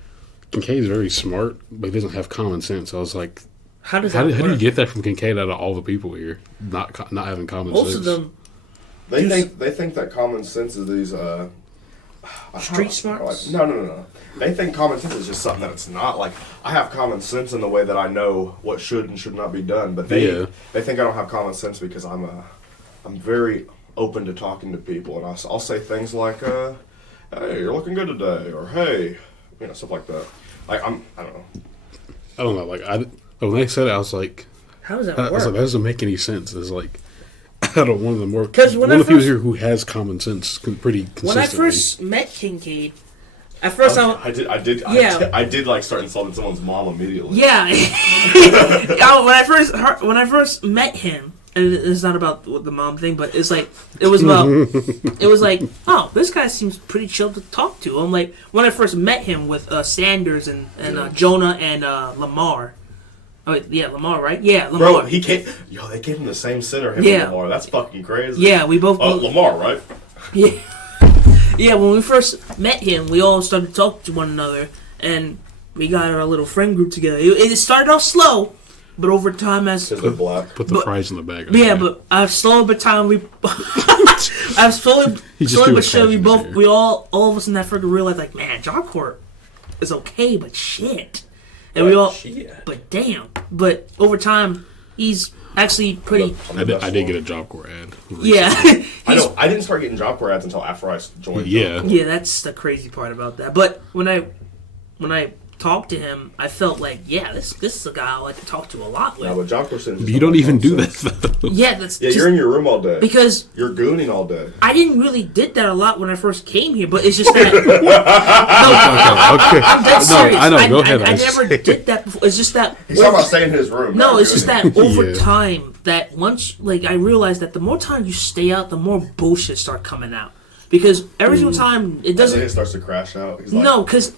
Kincaid's very smart, but he doesn't have common sense. I was like, how do you get that from Kincaid out of all the people here? Not having common sense. Most of them, they think that common sense is these street smarts. Like, no. They think common sense is just something that it's not. Like, I have common sense in the way that I know what should and should not be done. But they think I don't have common sense because I'm very open to talking to people, and I'll say things like, "Hey, you're looking good today," or "Hey," stuff like that. Like, I don't know. Like, when they said it, I was like, how does that work? I was like, that doesn't make any sense. It's like, out of one of the more one of the people here who has common sense pretty consistently. When I first met Kincaid, at first I did like start insulting someone's mom immediately. Yeah. When I first met him, and it's not about the mom thing, but it was like, oh, this guy seems pretty chill to talk to. I'm like, when I first met him with Sanders and Jonah and Lamar. Oh, yeah, Lamar, right? Yeah, Lamar. Bro, they came from the same center, him and Lamar. That's fucking crazy. Yeah, we both... Lamar, right? Yeah. Yeah, when we first met him, we all started talking to one another, and we got our little friend group together. It started off slow, but over time as... Because they're black. Put the fries in the bag. Yeah, but slowly but time we... slowly but surely we all of us in that friend realized, like, man, Job Corps is okay, but shit. And we all... But damn. But over time, he's actually pretty... I did get a Job Corps ad. Yeah. I didn't start getting Job Corps ads until after I joined. Yeah. Yeah, that's the crazy part about that. But when I talked to him, I felt like, yeah, this is a guy I like to talk to a lot with. Yeah, but Job Corps says... You don't even do that, though. Yeah, you're in your room all day. Because... You're gooning all day. I didn't really did that a lot when I first came here, but it's just that... Okay. I'm dead serious. I know, go ahead. I never did that before. It's just that... He's talking about staying in his room. No, it's just that over time, that once... Like, I realized that the more time you stay out, the more bullshit start coming out. Because every single time it doesn't. It starts to crash out. He's like, no, because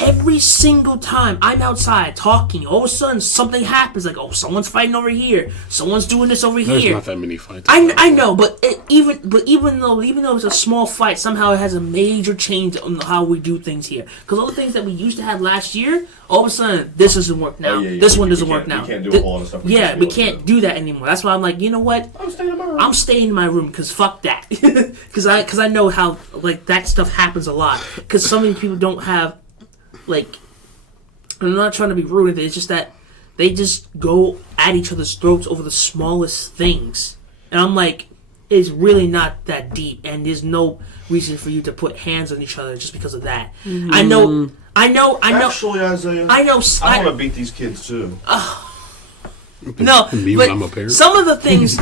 every single time I'm outside talking, all of a sudden something happens. Like, oh, someone's fighting over here. Someone's doing this over There's here. not that many fights. I know, but even though it's a small fight, somehow it has a major change on how we do things here. Because all the things that we used to have last year, all of a sudden this doesn't work now. This one doesn't work now. We can't do a whole lot of stuff. We can't do that anymore. That's why I'm like, you know what? I'm staying in my room. Because fuck that. Because I know how like that stuff happens a lot. Because so many people don't have like. I'm not trying to be rude. It's just that they just go at each other's throats over the smallest things, and I'm like, it's really not that deep, and there's no reason for you to put hands on each other just because of that. Mm-hmm. I know. Actually, Isaiah, I want to beat these kids too. No, but I'm a parent. some of the things,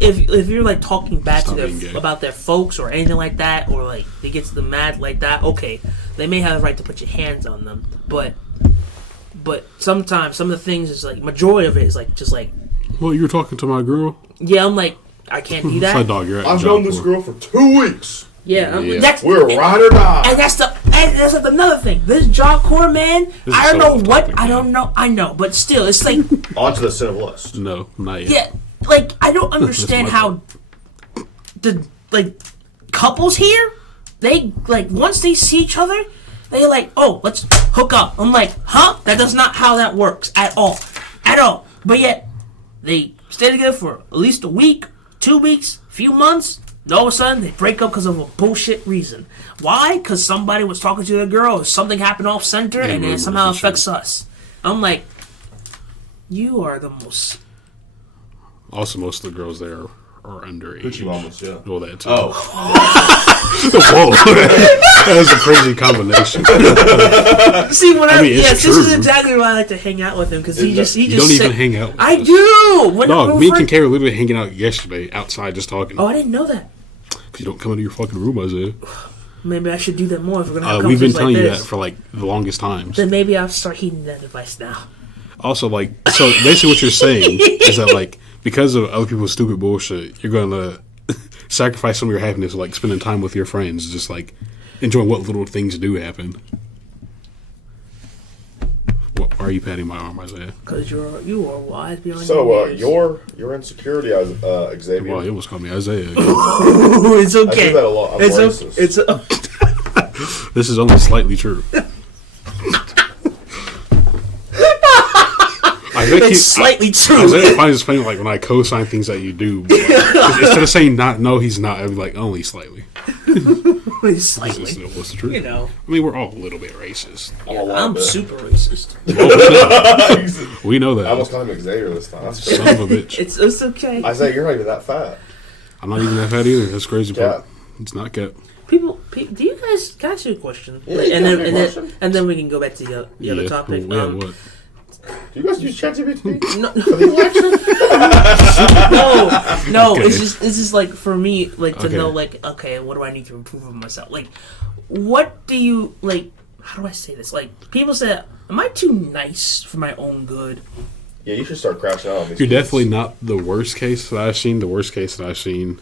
if you're like talking bad to about their folks or anything like that, or like they get to the mad like that, okay, they may have the right to put your hands on them, but sometimes some of the things is like majority of it is like just like. Well, you're talking to my girl. Yeah, I'm like I can't do that. Dog, I've known this girl for 2 weeks. Yeah. We're ride or die. And that's like another thing. This Job Corps man, I don't know what. I don't know. I know, but still, it's like onto the sin list. No, not yet. Yeah, like I don't understand how the like couples here, they like once they see each other, they like, oh, let's hook up. I'm like, huh? That does not how that works at all. But yet they stay together for at least a week, 2 weeks, few months. All of a sudden, they break up because of a bullshit reason. Why? Because somebody was talking to the girl, or something happened off center, and it somehow affects us. I'm like, you are the most. Also, most of the girls there are underage. Hoochie mamas, yeah. Well, that too. Oh. Whoa. That's a crazy combination. See, this is exactly why I like to hang out with him, because he just you don't even hang out with I us. do! No, me and Kincaid were literally hanging out yesterday outside just talking. Oh, I didn't know that. Because you don't come into your fucking room, Isaiah. Maybe I should do that more if we're going to have we've been telling like you this. that for like the longest times. Then maybe I'll start heeding that advice now. Also, like, so basically what you're saying is that, like, because of other people's stupid bullshit, you're going to sacrifice some of your happiness, like, spending time with your friends, just, like, enjoying what little things do happen. Why are you patting my arm, Isaiah? Because you are wise beyond your insecurity, Xavier. Well, you almost called me Isaiah. It's okay. I do that a lot. I'm racist. This is only slightly true. It's slightly true. Isaiah finds it funny, like, when I co-sign things that you do. But, like, instead of saying no, he's not, I'd be like, only slightly. Slightly. What's the truth? You know. I mean, we're all a little bit racist. I'm super racist. We know that. I almost called him Xavier this time. That's Son of a bitch. It's okay. Isaiah, you're not even that fat. I'm not even that fat either. That's crazy part. It's not Cap. People, do you guys? Can I ask you a question? Yeah, and then we can go back to the other topic. Yeah, what? Do you guys use ChatGPT? No. It's just like for me, like to know, like, okay, what do I need to improve on myself? Like, what do you like? How do I say this? Like, people say, am I too nice for my own good? Yeah, you should start crashing out on these You're kids. definitely not the worst case that I've seen. The worst case that I've seen,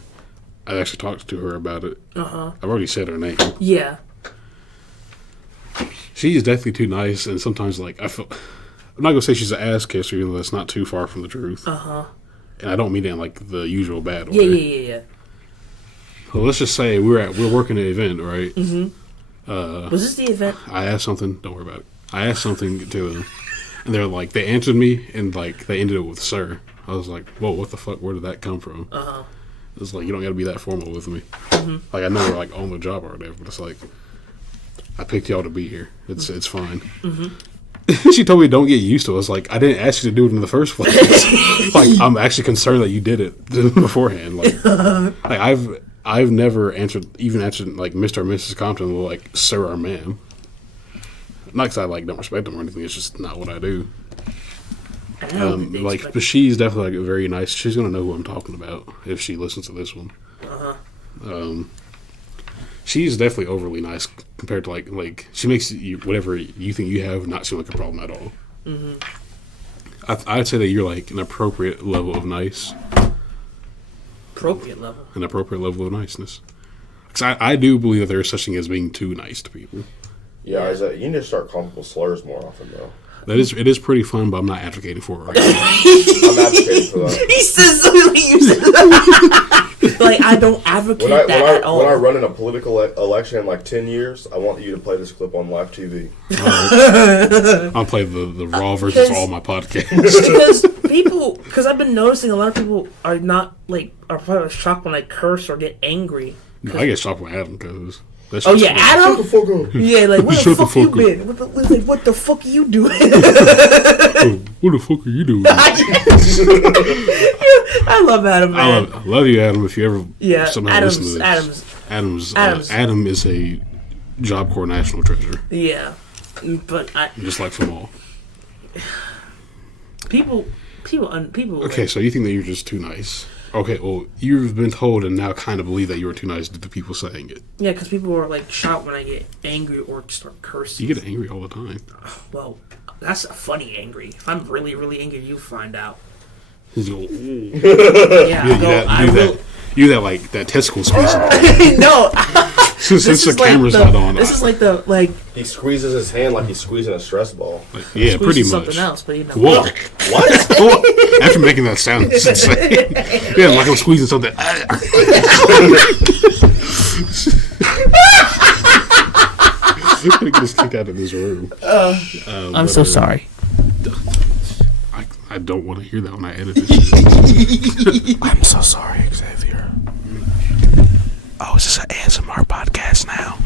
I actually talked to her about it. I've already said her name. Yeah. She is definitely too nice, and sometimes, like, I'm not going to say she's an ass kisser, even though that's not too far from the truth. And I don't mean it in, like, the usual bad way. Yeah. Well, let's just say we're working an event, right? Was this the event? I asked something. Don't worry about it. I asked something to them, and they're like, they answered me, and like they ended it with "sir." I was like, "Whoa, what the fuck? Where did that come from?" It's like, you don't got to be that formal with me. Like, I know we're like on the job or whatever, but it's like, I picked y'all to be here. It's fine. She told me don't get used to it. I was like, I didn't ask you to do it in the first place. Like, I'm actually concerned that you did it beforehand. Like I've never answered like Mr. or Mrs. Compton with like sir or ma'am. Not because I like don't respect them or anything. It's just not what I do. But she's definitely like very nice. She's gonna know who I'm talking about if she listens to this one. She's definitely overly nice compared to like she makes you, whatever you think you have, not seem like a problem at all. I'd say that you're like an appropriate level of nice. An appropriate level of niceness. Because I do believe that there is such thing as being too nice to people. Yeah, Isaiah, you need to start calling people slurs more often, though. It is pretty fun, but I'm not advocating for it right now. I'm advocating for that. He says you said like, I don't advocate that at all. When I run in a political election in like 10 years, I want you to play this clip on live TV. I'll play the raw versus all my podcasts. Because I've been noticing a lot of people are not like are probably shocked when I curse or get angry. No, I get shocked when Adam goes. Oh yeah, Adam. Shut the fuck up. Yeah, like where the fuck you been? What the fuck are you doing? What the fuck are you doing? I love Adam, man. I love you, Adam. If you ever somehow listen to this, Adam is a Job Corps national treasure. Yeah, but just like from all people. Okay, so you think that you're just too nice? Okay, well, you've been told and now kind of believe that you were too nice to the people saying it. Yeah, because people are like shocked when I get angry or start cursing. You get angry all the time. Well, that's a funny angry. If I'm really, really angry, you find out. Yeah, you that like that testicle squeeze. No. Since the camera's not on. This is like he squeezes his hand like he's squeezing a stress ball. Yeah, pretty much. Something else, but you know. Whoa. What? After making that sound, it's insane. Yeah, like I'm squeezing something. I'm gonna get us kicked out of this room. I'm so sorry. I don't want to hear that when I edit this. I'm so sorry, Xavier. Oh, is this an ASMR podcast now?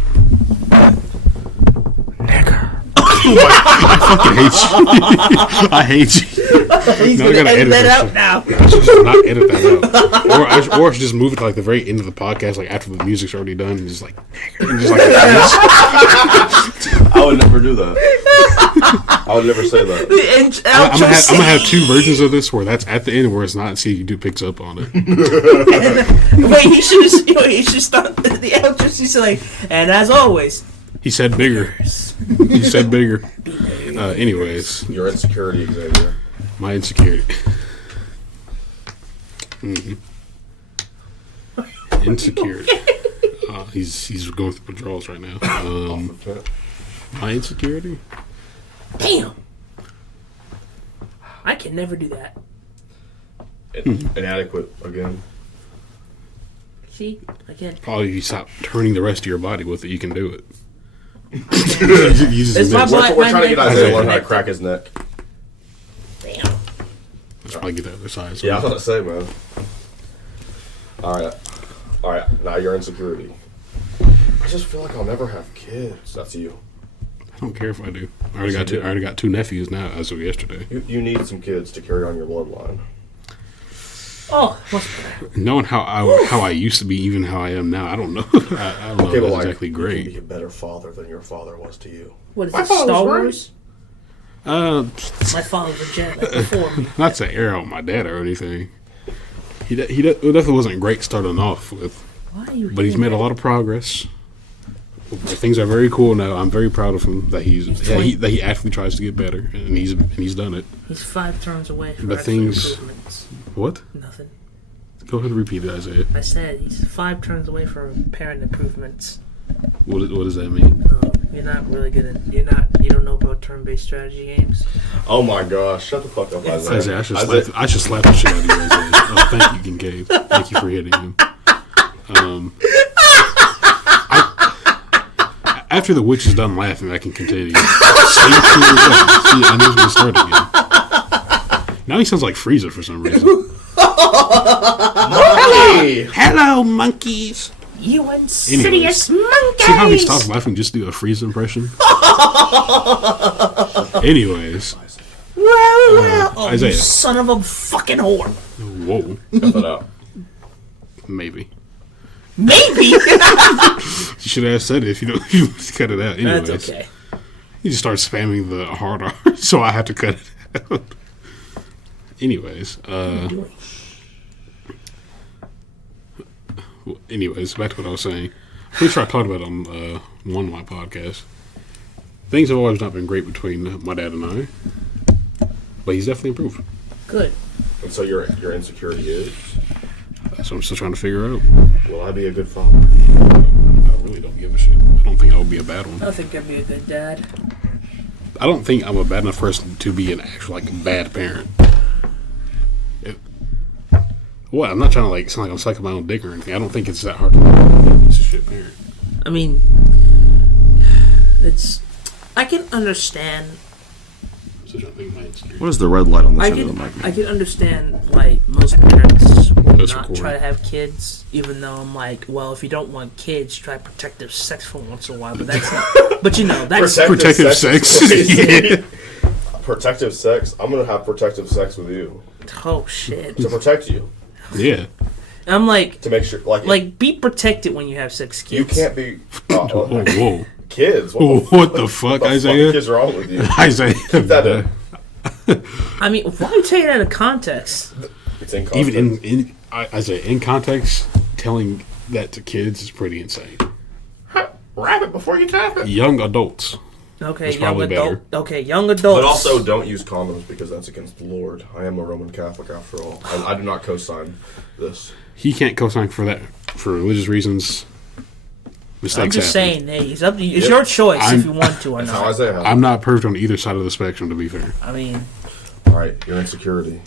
Nigger. I fucking hate you. I hate you. He's going to edit that out now. I should just not edit that out. Or I should just move it to like the very end of the podcast, like after the music's already done, and just like, I would never do that. I would never say that. I'm gonna have two versions of this where that's at the end where it's not, and see if you picks up on it. Wait, he should start the outro. He's like, and as always, he said bigger. He said bigger. Anyways, your insecurity, Xavier. My insecurity. Insecurity. He's going through withdrawals right now. My insecurity. Damn. I can never do that. Inadequate again. See, again. Probably if you stop turning the rest of your body with it, you can do it. We're trying to get Isaiah to learn how to crack his neck. Damn. Let's probably get the other side. Yeah, I was going to say, man. All right. Now your insecurity. I just feel like I'll never have kids. That's you. I don't care if I do. I already got two nephews now as of yesterday. You need some kids to carry on your bloodline. Oh, what's better? Knowing how I used to be, even how I am now, I don't know. I don't know if that's exactly great. You can be a better father than your father was to you. What is it, Star Wars? My father's a jet before me. Not to air out my dad or anything. He definitely wasn't great starting off with. Why are you? But he's made a lot of progress. Things are very cool now. I'm very proud of him that that he actually tries to get better, and he's done it. He's 5 turns away from But things. improvements. What? Nothing. Go ahead and repeat it, Isaiah. I said he's 5 turns away from parent improvements. What does that mean? No, you're not really good at. You don't know about turn-based strategy games. Oh my gosh! Shut the fuck up, Isaiah. Isaiah, I should slap the shit out of you, Isaiah. Oh, thank you, Kincaid. Thank you for hitting him. After the witch is done laughing, I can continue. See, I know it's going to start again. Now he sounds like Frieza for some reason. Monkey! Hello, monkeys! You insidious monkeys! See how he stopped laughing just to do a Frieza impression? Anyways. Well, Isaiah. you son of a fucking whore. Whoa. Cut that out. Maybe. Maybe! You should have said it if you don't you cut it out. Anyways. That's okay. He just starts spamming the hard R, so I have to cut it out. Anyways, back to what I was saying. Pretty sure I talked about it on one of my podcasts. Things have always not been great between my dad and I, but he's definitely improved. Good. And so your insecurity is? That's what I'm still trying to figure out. Will I be a good father? I really don't give a shit. I don't think I would be a bad one. I think I'd be a good dad. I don't think I'm a bad enough person to be an actual bad parent. What? I'm not trying to sound like I'm sucking my own dick or anything. I don't think it's that hard to be a piece of shit parent. I mean, I can understand. What is the red light on this end of the mic? I can understand why most parents will That's not cool. try to have kids, even though I'm like, well, if you don't want kids, try protective sex for once in a while. But that's not. But that's Protective sex. Yeah. Protective sex? I'm going to have protective sex with you. Oh shit. To protect you. Yeah. I'm like, to make sure, be protected when you have sex, kids. You can't be whoa. Kids. What the fuck, Isaiah? What is wrong with you? Isaiah, keep that in. I mean, why are you taking that out of context? It's in context. Even Isaiah, in context, telling that to kids is pretty insane. Wrap it before you tap it. Young adults. Okay, young adult. Okay, young adults. But also, don't use condoms because that's against the Lord. I am a Roman Catholic, after all. I do not co-sign this. He can't co-sign for that for religious reasons. Mistakes I'm just happen. saying, hey, it's your choice if you want to or That's how not. Isaiah. I'm not perfect on either side of the spectrum, to be fair. I mean, all right, your insecurity.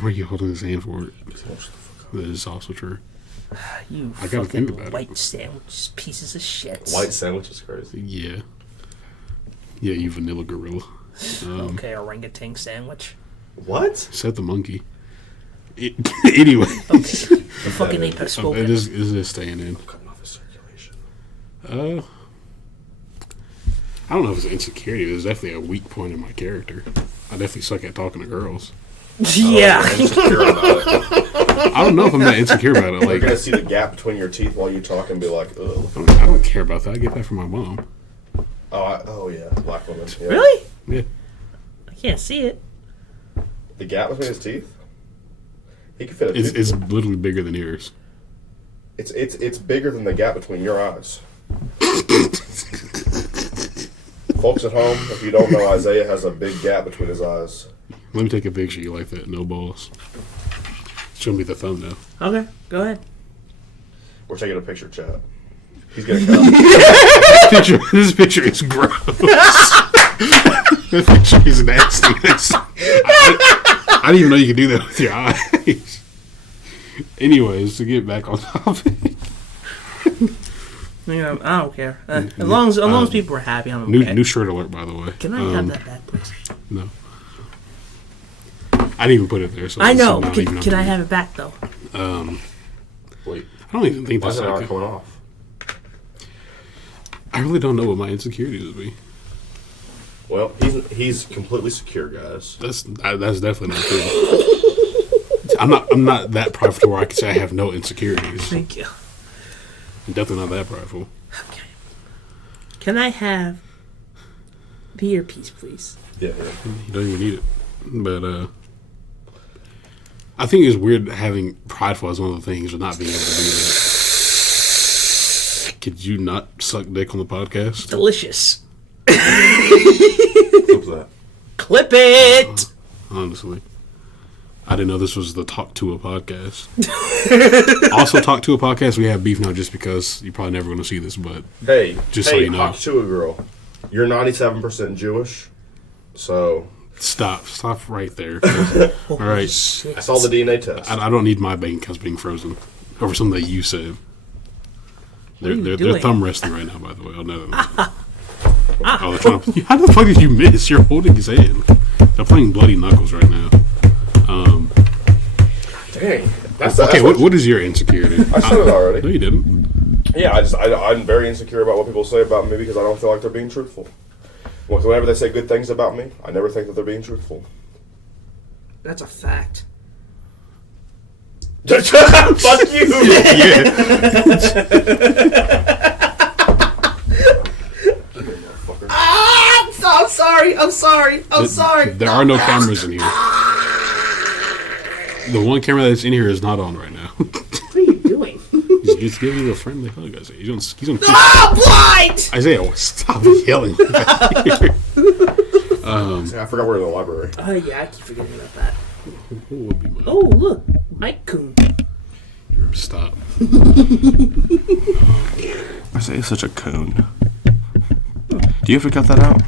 Why are you holding his hand for it? That is also true. I gotta think about it. White sandwiches, pieces of shit. White sandwich is crazy. Yeah. Yeah, you vanilla gorilla. Okay, orangutan sandwich. What? Said the monkey. Anyway. Okay. The fucking apex spoken. It is staying in. Cutting off his circulation. I don't know if it's insecurity. There's definitely a weak point in my character. I definitely suck at talking to girls. Yeah. Oh, insecure about it. I don't know if I'm that insecure about it. You're Like, gonna see the gap between your teeth while you talk and be like, ugh. I don't care about that. I get that from my mom. Oh yeah, black women. Yeah. Really? Yeah. I can't see it. The gap between his teeth. He could fit a It's literally bigger than yours. It's bigger than the gap between your eyes. Folks at home, if you don't know, Isaiah has a big gap between his eyes. Let me take a picture of you like that. No balls. Show me the thumbnail. Okay, go ahead. We're taking a picture, chat. He's gonna cut. This picture is gross. This picture is nasty. I didn't even know you could do that with your eyes. Anyways, to get back on topic. Yeah, I don't care. As long as people are happy, I'm okay. New shirt alert, by the way. Can I have that back, please? No. I didn't even put it there. So I know. it's not even Can up I to have it back, though? Wait, I don't even think why that's is it not okay. coming off? I really don't know what my insecurities would be. Well, he's completely secure, guys. That's definitely not true. I'm not that prideful where I can say I have no insecurities. Thank you. I'm definitely not that prideful. Okay. Can I have The earpiece, please. Yeah. You don't even need it. But I think it's weird having prideful as one of the things, but not being able to do that. Could you not suck dick on the podcast? Delicious. What's that? Clip it! Honestly. I didn't know this was the Talk to a podcast. Also, Talk to a podcast, we have beef now just because you're probably never going to see this, but Hey, just so you know. Talk to a girl. You're 97% Jewish, so... Stop right there. All right. I saw the DNA test. I don't need my bank accounts being frozen over something that you said. They're doing? thumb wrestling right now, by the way. I'll know that. Oh, they're trying to, how the fuck did you miss? You're holding his hand. They're playing bloody knuckles right now. Dang. Okay, what is your insecurity? I said it already. No, you didn't. Yeah, I'm very insecure about what people say about me because I don't feel like they're being truthful. Whenever they say good things about me, I never think that they're being truthful. That's a fact. Fuck you! I'm sorry. There are no cameras in here. The one camera that's in here is not on right now. What are you doing? He's just giving you a friendly hug, Isaiah. He's on blind! Isaiah, stop yelling. I forgot we're in the library. Oh, yeah, I keep forgetting about that. Who would be mine? Oh, look. Mike Coon. Stop. Isaiah's such a coon. Do you have to cut that out?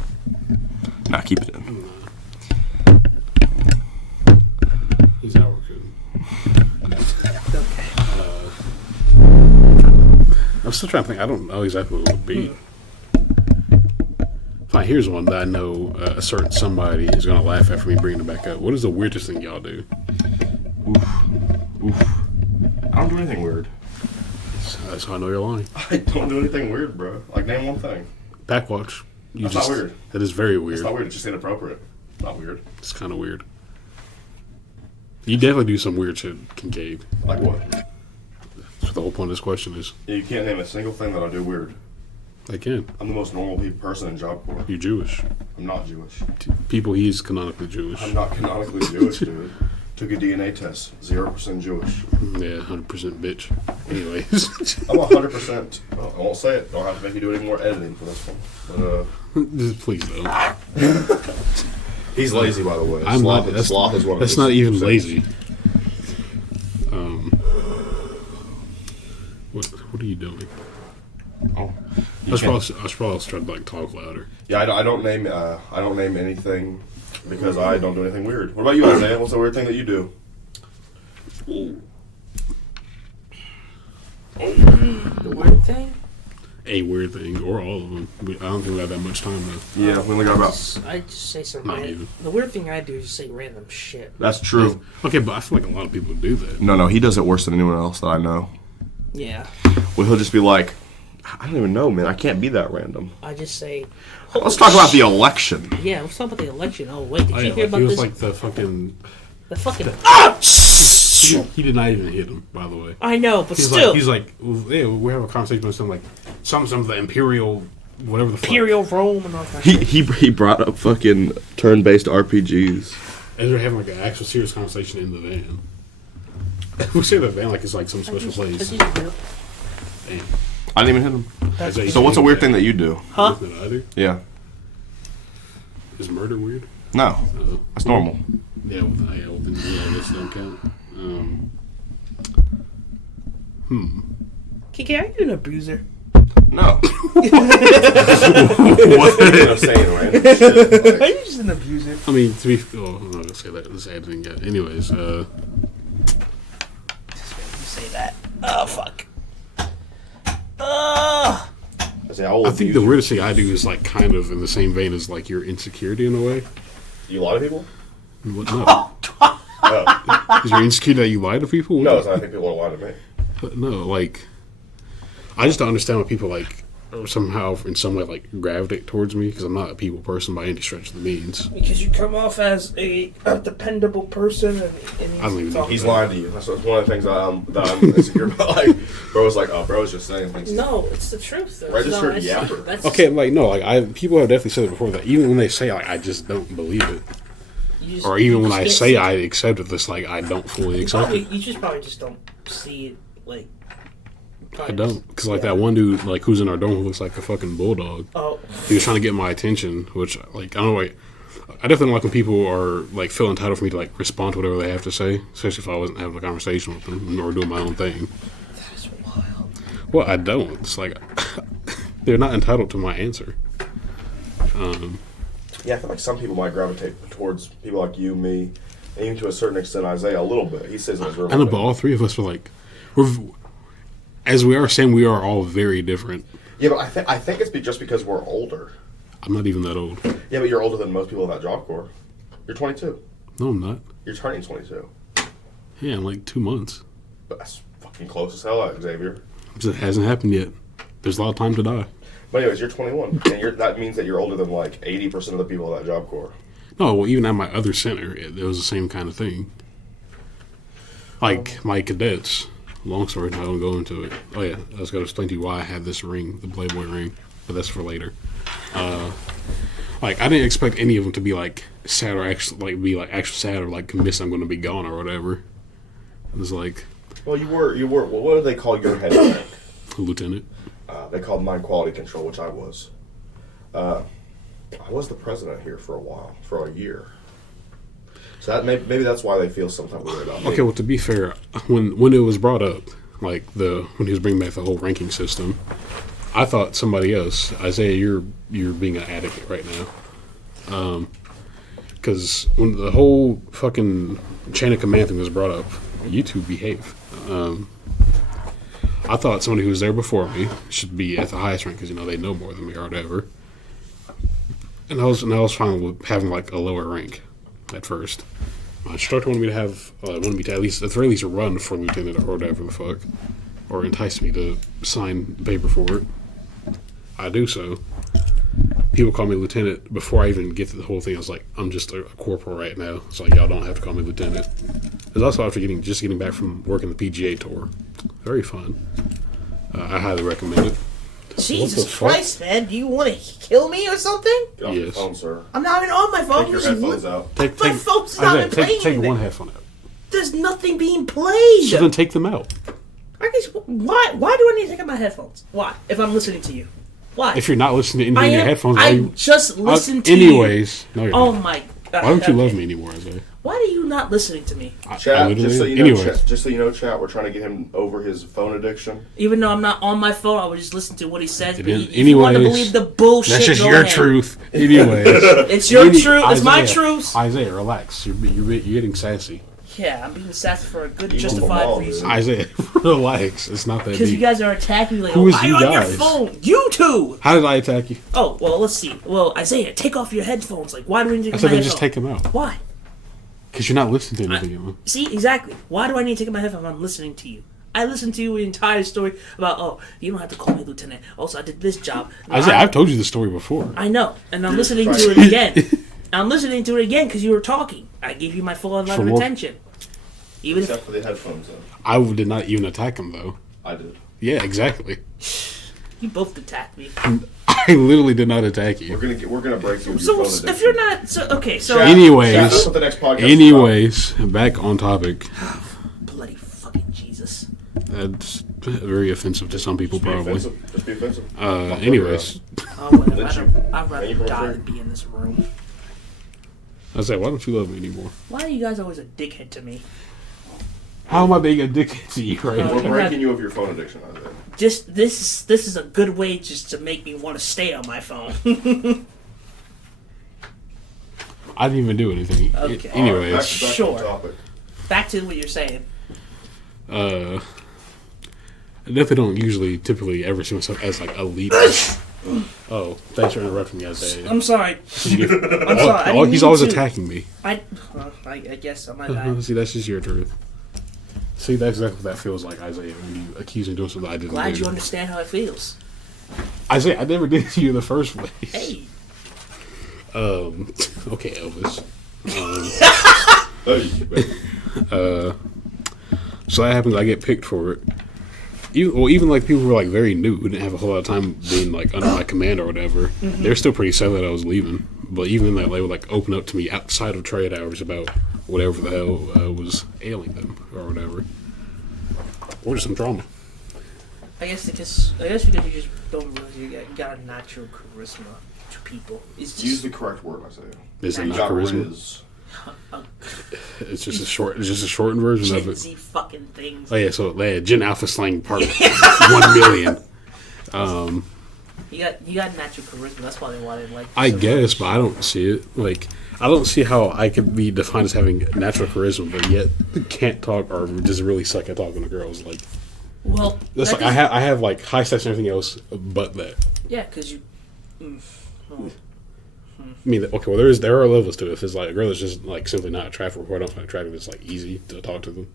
Nah, keep it in. He's our coon. Okay. I'm still trying to think. I don't know exactly what it would be. Fine, here's one that I know a certain somebody is going to laugh at for me bringing it back up. What is the weirdest thing y'all do? Oof. I don't do anything weird. That's how I know you're lying. I don't do anything weird, bro. Like, name one thing. Backwatch. That's not weird. That is very weird. It's not weird. It's just inappropriate. Not weird. It's kind of weird. You definitely do some weird shit, Kincaid. Like what? That's what the whole point of this question is. Yeah, you can't name a single thing that I do weird. I can. I'm the most normal person in Job Corps. You're Jewish. I'm not Jewish. People, he's canonically Jewish. I'm not canonically Jewish, dude. Took a DNA test. 0% Jewish. Yeah, 100% bitch. Anyways. I'm 100%. Well, I won't say it. Don't have to make you do any more editing for this one. But, Just please don't. he's lazy, by the way. I'm sloth, not. That's, sloth is one of that's his not even sins. lazy. What are you doing? Oh, I should probably try to like talk louder. yeah, I don't name anything because I don't do anything weird. What about you, Isaiah? What's the weird thing that you do? The weird thing? A weird thing, or all of them. I don't think we have that much time though. Yeah, we only got about. I just say some Not random. even. The weird thing I do is just say random shit. That's true. Okay, but I feel like a lot of people do that. No, he does it worse than anyone else that I know. Yeah. Well, he'll just be like, I don't even know, man. I can't be that random. I just say. Let's talk about the election. Yeah, let's talk about the election. Oh wait, did Oh, you yeah, hear like, about he was this? like the fucking. The fucking. He did not even hit him, by the way. I know, but He's still. like, yeah, we have a conversation about something like some of the imperial, whatever the fuck. Imperial Rome and all that. shit. He brought up fucking turn-based RPGs. And they're having like an actual serious conversation in the van. We say the van like it's like some special place. I Damn. I didn't even hit him. Isaiah, So what's a weird thing that you do? Huh? Nothing either. Yeah. Is murder weird? No. That's normal. Yeah, well, then this don't count. Kiki, are you an abuser? No. What? I'm saying random shit. Are you just an abuser? I mean, to be, I'm not gonna say that. Let's add it in. Anyways, You say that. Oh fuck. I think the weirdest thing I do is like kind of in the same vein as like your insecurity in a way. You lie to people? What, no. Is your insecurity that you lie to people? No, it's not. I think people are lying to me. But no, like I just don't understand what people like somehow in some way like gravitate towards me because I'm not a people person by any stretch of the means. Because you come off as a dependable person, and I don't even know. He's lying to you. That's one of the things that I'm insecure about. Like, bro was like, oh, bro's just saying things. No, it's the truth. Though. Registered no, yapper. That's Okay, like no, like people have definitely said it before that even when they say like I just don't believe it, or even when I say I accept it, it's like I don't fully accept it. You probably just don't see it like. I don't, because like that one dude like who's in our dorm who looks like a fucking bulldog. Oh. He was trying to get my attention, which like I don't know. Like, I definitely don't like when people are like feel entitled for me to like respond to whatever they have to say, especially if I wasn't having a conversation with them or doing my own thing. That's wild. Well, I don't. It's like they're not entitled to my answer. Yeah, I feel like some people might gravitate towards people like you, me, and even to a certain extent Isaiah a little bit. He says in his room. I know, but all three of us are like as we are saying, we are all very different. Yeah, but I think it's just because we're older. I'm not even that old. Yeah, but you're older than most people in that job corps. You're 22. No, I'm not. You're turning 22. Yeah, in like 2 months. But that's fucking close as hell, Xavier. It hasn't happened yet. There's a lot of time to die. But anyways, you're 21, and that means that you're older than like 80% of the people in that job corps. No, well, even at my other center, it was the same kind of thing. Like my cadets. Long story, I don't go into it. Oh yeah, I was going to explain to you why I had this ring, the Playboy ring, but that's for later. Like I didn't expect any of them to be like sad or actually like be like actually sad or like convinced I'm going to be gone or whatever. It was like, well, you were. What do they call your head rank? Lieutenant. They called mine quality control, which I was. I was the president here for a while, for a year. So that maybe that's why they feel some type of way about me. Okay, well, to be fair, when it was brought up, like when he was bringing back the whole ranking system, I thought somebody else, Isaiah, you're being an advocate right now, because when the whole fucking chain of command thing was brought up, you two behave. I thought somebody who was there before me should be at the highest rank because they know more than me or whatever, and I was fine with having like a lower rank at first. My instructor wanted me to at least, at the very least, run for lieutenant or whatever the fuck, or entice me to sign the paper for it. I do so. People call me lieutenant before I even get to the whole thing. I was like, I'm just a corporal right now, so y'all don't have to call me lieutenant. It was also after getting back from working the PGA tour. Very fun. I highly recommend it. Jesus Christ, man! Do you want to kill me or something? Get off your phone, sir. I'm not even on my phone. Take your headphones out. My phone's not even playing. Take one headphone out. There's nothing being played. So then take them out. I guess, why do I need to take out my headphones? Why? If I'm listening to you. Why? If you're not listening to any of your headphones, I just listen to you. Anyways. No, you're oh not. my God. Why don't you love me anymore, Isaiah? Why are you not listening to me? Chat, just so you know, chat, we're trying to get him over his phone addiction. Even though I'm not on my phone, I would just listen to what he says. Anyways, if you want to believe the bullshit, that's just go your ahead. truth. Anyways. It's your truth. It's my truth. Isaiah, relax. You're getting sassy. Yeah, I'm being sassy for a good, justified reason. Isaiah, relax. It's not that deep. Because you guys are attacking me like, who is why you on your guys? phone? You two! How did I attack you? Oh, well, let's see. Well, Isaiah, take off your headphones. Like, why do we need to take I my said headphones? just take them out. Why? Because you're not listening to anything. See, exactly. Why do I need to take my headphones if I'm listening to you? I listened to your entire story about, you don't have to call me lieutenant. Also, I did this job. I've told you the story before. I know, and I'm listening to it again. I'm listening to it again because you were talking. I gave you my full undivided attention. Except for the headphones, though. I did not even attack him, though. I did. Yeah, exactly. You both attacked me. I literally did not attack you. We're gonna break you. So if you're not, so anyways, back on topic. Bloody fucking Jesus. That's very offensive to some people, probably. Just be offensive. Anyways. I'd rather die than be in this room. I was like, why don't you love me anymore? Why are you guys always a dickhead to me? How am I being addicted to you right now? We're breaking you of your phone addiction, I think. Just this is a good way just to make me want to stay on my phone. I didn't even do anything. Okay. Anyways, back sure. to the topic. Back to what you're saying. I definitely don't typically ever see myself as like a leader. Oh, thanks for interrupting me, Isaiah. I'm sorry. I'm sorry. He's always attacking me. I guess I might. See, that's just your truth. See, that's exactly what that feels like, Isaiah, when you accuse me of doing something I didn't do. Glad you understand how it feels. I say I never did it to you in the first place. Hey. Okay, Elvis. So that happens. I get picked for it. Even like people who were like very new, who didn't have a whole lot of time being like under my command or whatever. They're still pretty sad that I was leaving. But even that, they would like open up to me outside of trade hours about whatever the hell was ailing them or whatever, or just some drama. I guess because you just don't realize you got a natural charisma to people. It's just, Use the correct word, Isaiah. Is it You not got charisma? Riz. It's just a shortened version of Gen it. Z fucking things. Oh yeah, so Gen Alpha slang part 1 million. You got natural charisma. That's why they wanted like. I guess, but I don't see it. Like, I don't see how I could be defined as having natural charisma, but yet can't talk or just really suck at talking to girls. Like, Well, that's like I have like high stats and everything else, but that. Yeah, because you. I mean, okay, well, there are levels to it. If it's like a girl that's just like simply not attractive, or who I don't find attractive, it's like easy to talk to them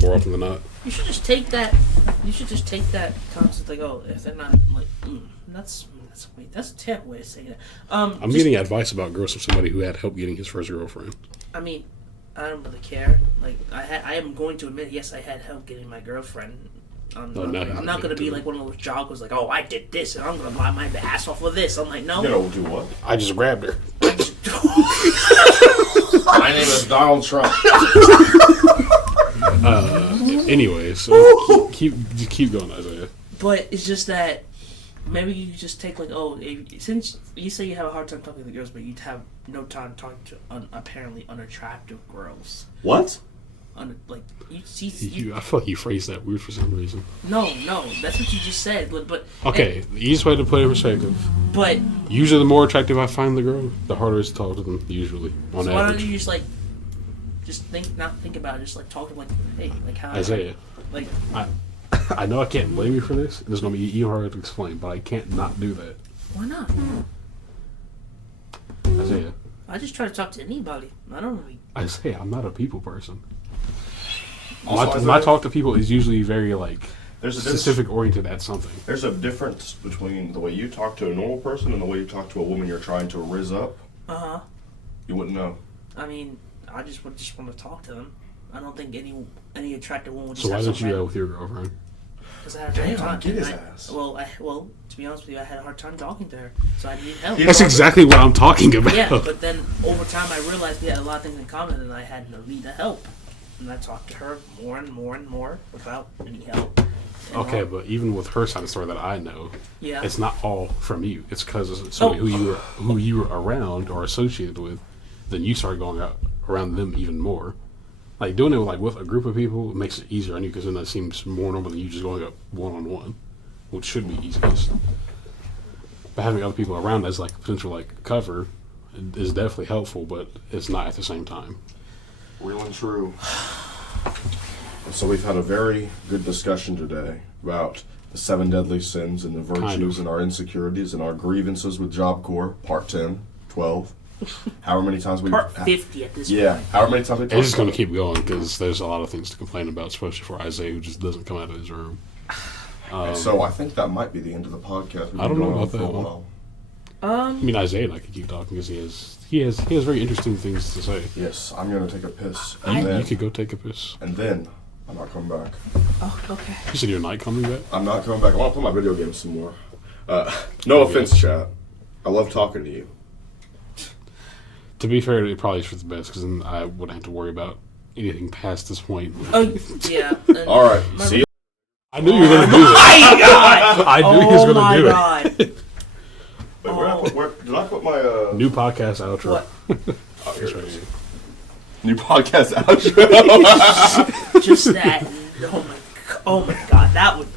more often than not. You should just take that. You should just take that concept like, oh, if they're not like, that's a terrible way to say that. I'm getting advice about girls from somebody who had help getting his first girlfriend. I mean, I don't really care. Like, I am going to admit, yes, I had help getting my girlfriend. I'm not going to be like one of those joggers like, oh, I did this and I'm going to buy my ass off of this. I'm like, no. You know, do what? I just grabbed her. My name is Donald Trump. Anyway, so keep going, Isaiah. But it's just that maybe you just take like, oh, since you say you have a hard time talking to girls, but you have no time talking to apparently unattractive girls. What? Like you see, I feel like you phrased that weird for some reason. No, that's what you just said. But okay, the easiest way to put it in perspective. But usually, the more attractive I find the girl, the harder it is to talk to them. Usually, on so average. why don't you just not think about it, just like talk to them like, hey, like how Isaiah, like I know I can't blame you for this. This is gonna be even harder to explain, but I can't not do that. why not? Isaiah, I just try to talk to anybody. I don't really. Isaiah, I'm not a people person. Also, My talk to people is usually very like there's a specific oriented at something. There's a difference between the way you talk to a normal person and the way you talk to a woman you're trying to rizz up. You wouldn't know. I mean, I just want to talk to them. I don't think any attractive woman would just So why have don't you some go with your girlfriend? Because I had a hard time. Get his ass. Well, to be honest with you, I had a hard time talking to her, so I needed help. That's exactly what I'm talking about. Yeah, but then over time I realized we had a lot of things in common, and I had no need to help. And I talked to her more and more and more without any help. Okay, but even with her side of the story that I know, yeah, it's not all from you. It's because of somebody who you were around or associated with. Then you start going out around them even more. Like doing it with a group of people makes it easier on you because then that seems more normal than you just going up one-on-one, which should be easiest. But having other people around as like potential like cover is definitely helpful, but it's not at the same time. Real and true. So we've had a very good discussion today about the 7 deadly sins and the virtues and our insecurities and our grievances with Job Corps, part 10, 12. However many times we... part 50 at this point. Yeah, however many times we... It's just going to keep going because there's a lot of things to complain about, especially for Isaiah who just doesn't come out of his room. So I think that might be the end of the podcast. We've I don't been know going about on that for a one. while. I mean, Isaiah and I could keep talking because he has very interesting things to say. Yes, I'm going to take a piss. You could go take a piss. And then I'm not coming back. Oh, okay. You said you're not coming back? I'm not coming back. I want to play my video games some more. No offense, chat. I love talking to you. To be fair, it probably is for the best because then I wouldn't have to worry about anything past this point. Oh, yeah. All right, see you. I knew you were going to do it. My God! I knew he was going to do it. God. Wait, did I put my... New podcast outro. What? Oh, here it is. New podcast outro. Just that. Oh my God, that would...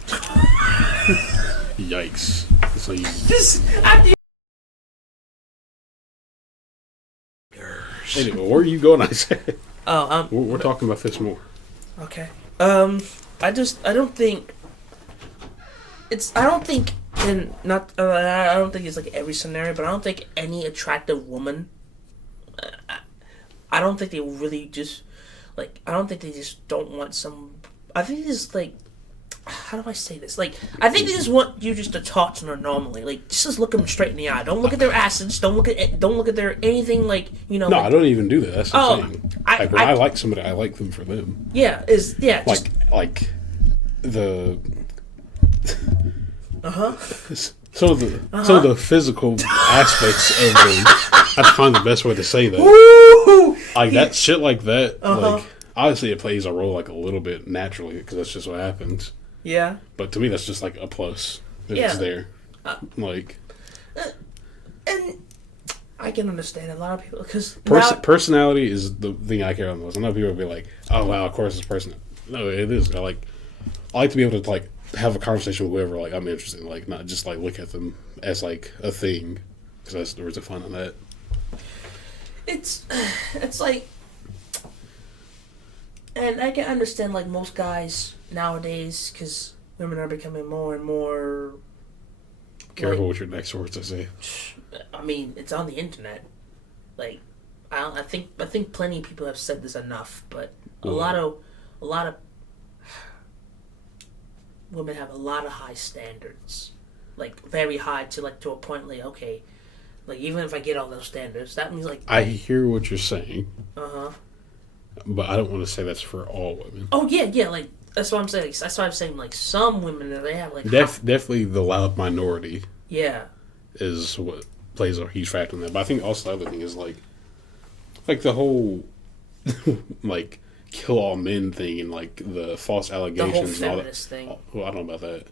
Yikes. So you... Just after... Anyway, where are you going, Isaiah? Oh, We're talking about this more. Okay. I don't think it's like every scenario, but I don't think any attractive woman, I don't think they really just, like, I don't think they just don't want some, I think it's like, how do I say this? Like, I think they just want you just to talk to them normally. Like, just look them straight in the eye. Don't look at their asses. Don't look at their anything. Like, you know. No, like, I don't even do that. That's the thing. Like when I like somebody, I like them for them. Yeah. Like the. Some of the physical aspects of them. I have to find the best way to say that. Woo! Like that shit, like that. Like obviously, it plays a role like a little bit naturally because that's just what happens. Yeah. But to me, that's just like a plus. It's there. Like. And I can understand a lot of people because personality is the thing I care about most. I know people will be like, "Oh wow, of course it's personal." No, it is. I like to be able to like have a conversation with whoever like I'm interested in, like not just like look at them as like a thing because there's a fun in that. It's like, and I can understand like most guys nowadays because women are becoming more and more. Careful with your next words, I say. I mean, it's on the internet. Like, I think plenty of people have said this enough, but a lot of women have a lot of high standards, like very high to a point like okay, like even if I get all those standards, that means like I hear what you're saying. But I don't want to say that's for all women. Oh yeah, like that's what I'm saying. Like, that's why I'm saying like some women they have like definitely the loud minority. Yeah, is what plays a huge factor in that. But I think also the other thing is like the whole like kill all men thing and like the false allegations. The whole and feminist all that. thing. Well, I don't know about that.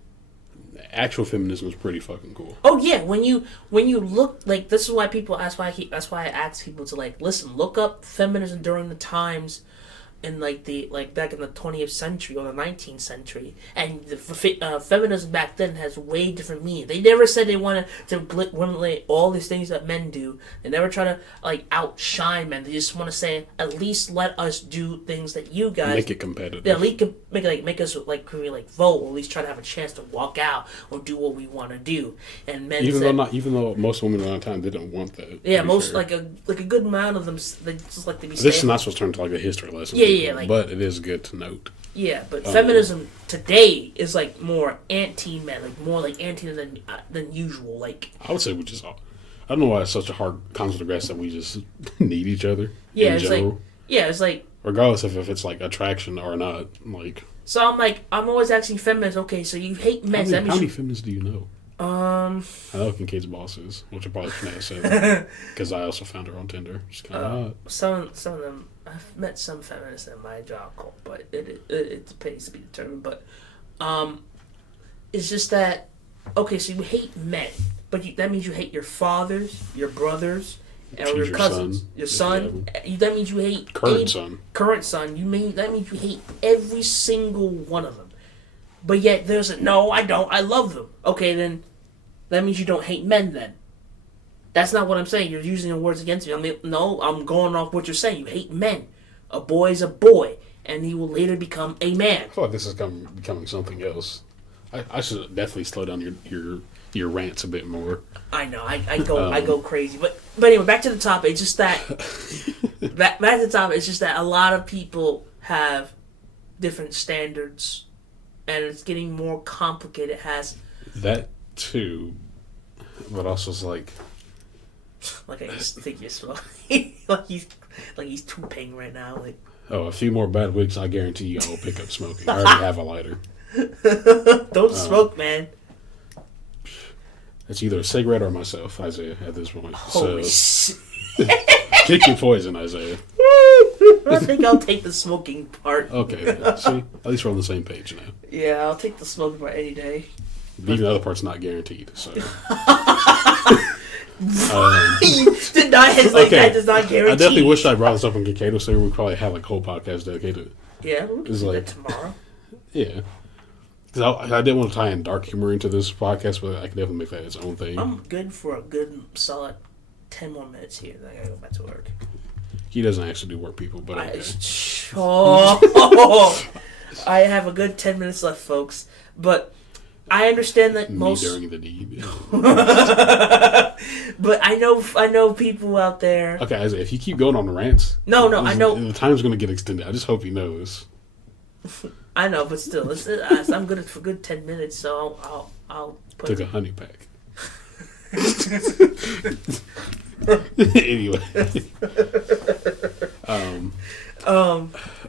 Actual feminism is pretty fucking cool. Oh yeah, when you look like this is why people that's why I ask people to like listen, look up feminism during the times in like back in the 20th century or the 19th century, and the feminism back then has way different meaning. They never said they wanted to eliminate all these things that men do. They never try to like outshine men. They just want to say at least let us do things that you guys make it competitive. Yeah, at least make us like really like vote, or at least try to have a chance to walk out or do what we want to do. And men even though most women at the time didn't want that. Yeah, most fair. like a good amount of them they just like to be. This is not supposed to turn to like a history lesson. Yeah, like, but it is good to note. Yeah, but feminism today is like more anti-men, like more like anti than usual. Like I would say we just, I don't know why it's such a hard concept to grasp that we just need each other. Yeah, in it's general. like it's like regardless of if it's like attraction or not. Like so, I'm always asking feminists. Okay, so you hate men. How many feminists do you know? I know Kincaid's bosses, which I probably shouldn't have said because I also found her on Tinder. Just kind of some of them. I've met some feminists in my job, but it depends to be determined. But it's just that okay. So you hate men, but that means you hate your fathers, your brothers, or your cousins, your son. Yeah. That means you hate current son. That means you hate every single one of them. But yet there's no, I don't. I love them. Okay, then that means you don't hate men. Then that's not what I'm saying. You're using the words against me. I'm going off what you're saying. You hate men. A boy is a boy, and he will later become a man. I feel like this is becoming something else. I should definitely slow down your rants a bit more. I know. I go crazy. But anyway, back to the topic. It's just that back to the topic. It's just that a lot of people have different standards, and it's getting more complicated. It has that too, but also it's like I just think you're smoking. like he's tuping right now. Like a few more bad weeks, I guarantee you I will pick up smoking. I already have a lighter. Don't smoke, man. It's either a cigarette or myself, Isaiah, at this point. Holy shit. Pick your poison, Isaiah. I think I'll take the smoking part. Okay, see? At least we're on the same page now. Yeah, I'll take the smoking part any day. Even the other part's not guaranteed, so... You deny it like that does not guarantee. I definitely wish I brought this up in Kincaid, so we probably have like a whole podcast dedicated. Yeah, we'll do that tomorrow. Yeah. Because I didn't want to tie in dark humor into this podcast, but I can definitely make that its own thing. I'm good for a good solid 10 more minutes here, then I gotta go back to work. He doesn't actually do work, people, but okay. I have a good 10 minutes left, folks. But I understand that most during the deed. But I know people out there. Okay, Isaiah, if you keep going on the rants, no, I know the time's going to get extended. I just hope he knows. I know, but still, I'm good for good 10 minutes, so I'll put. Took a honey pack. Anyway.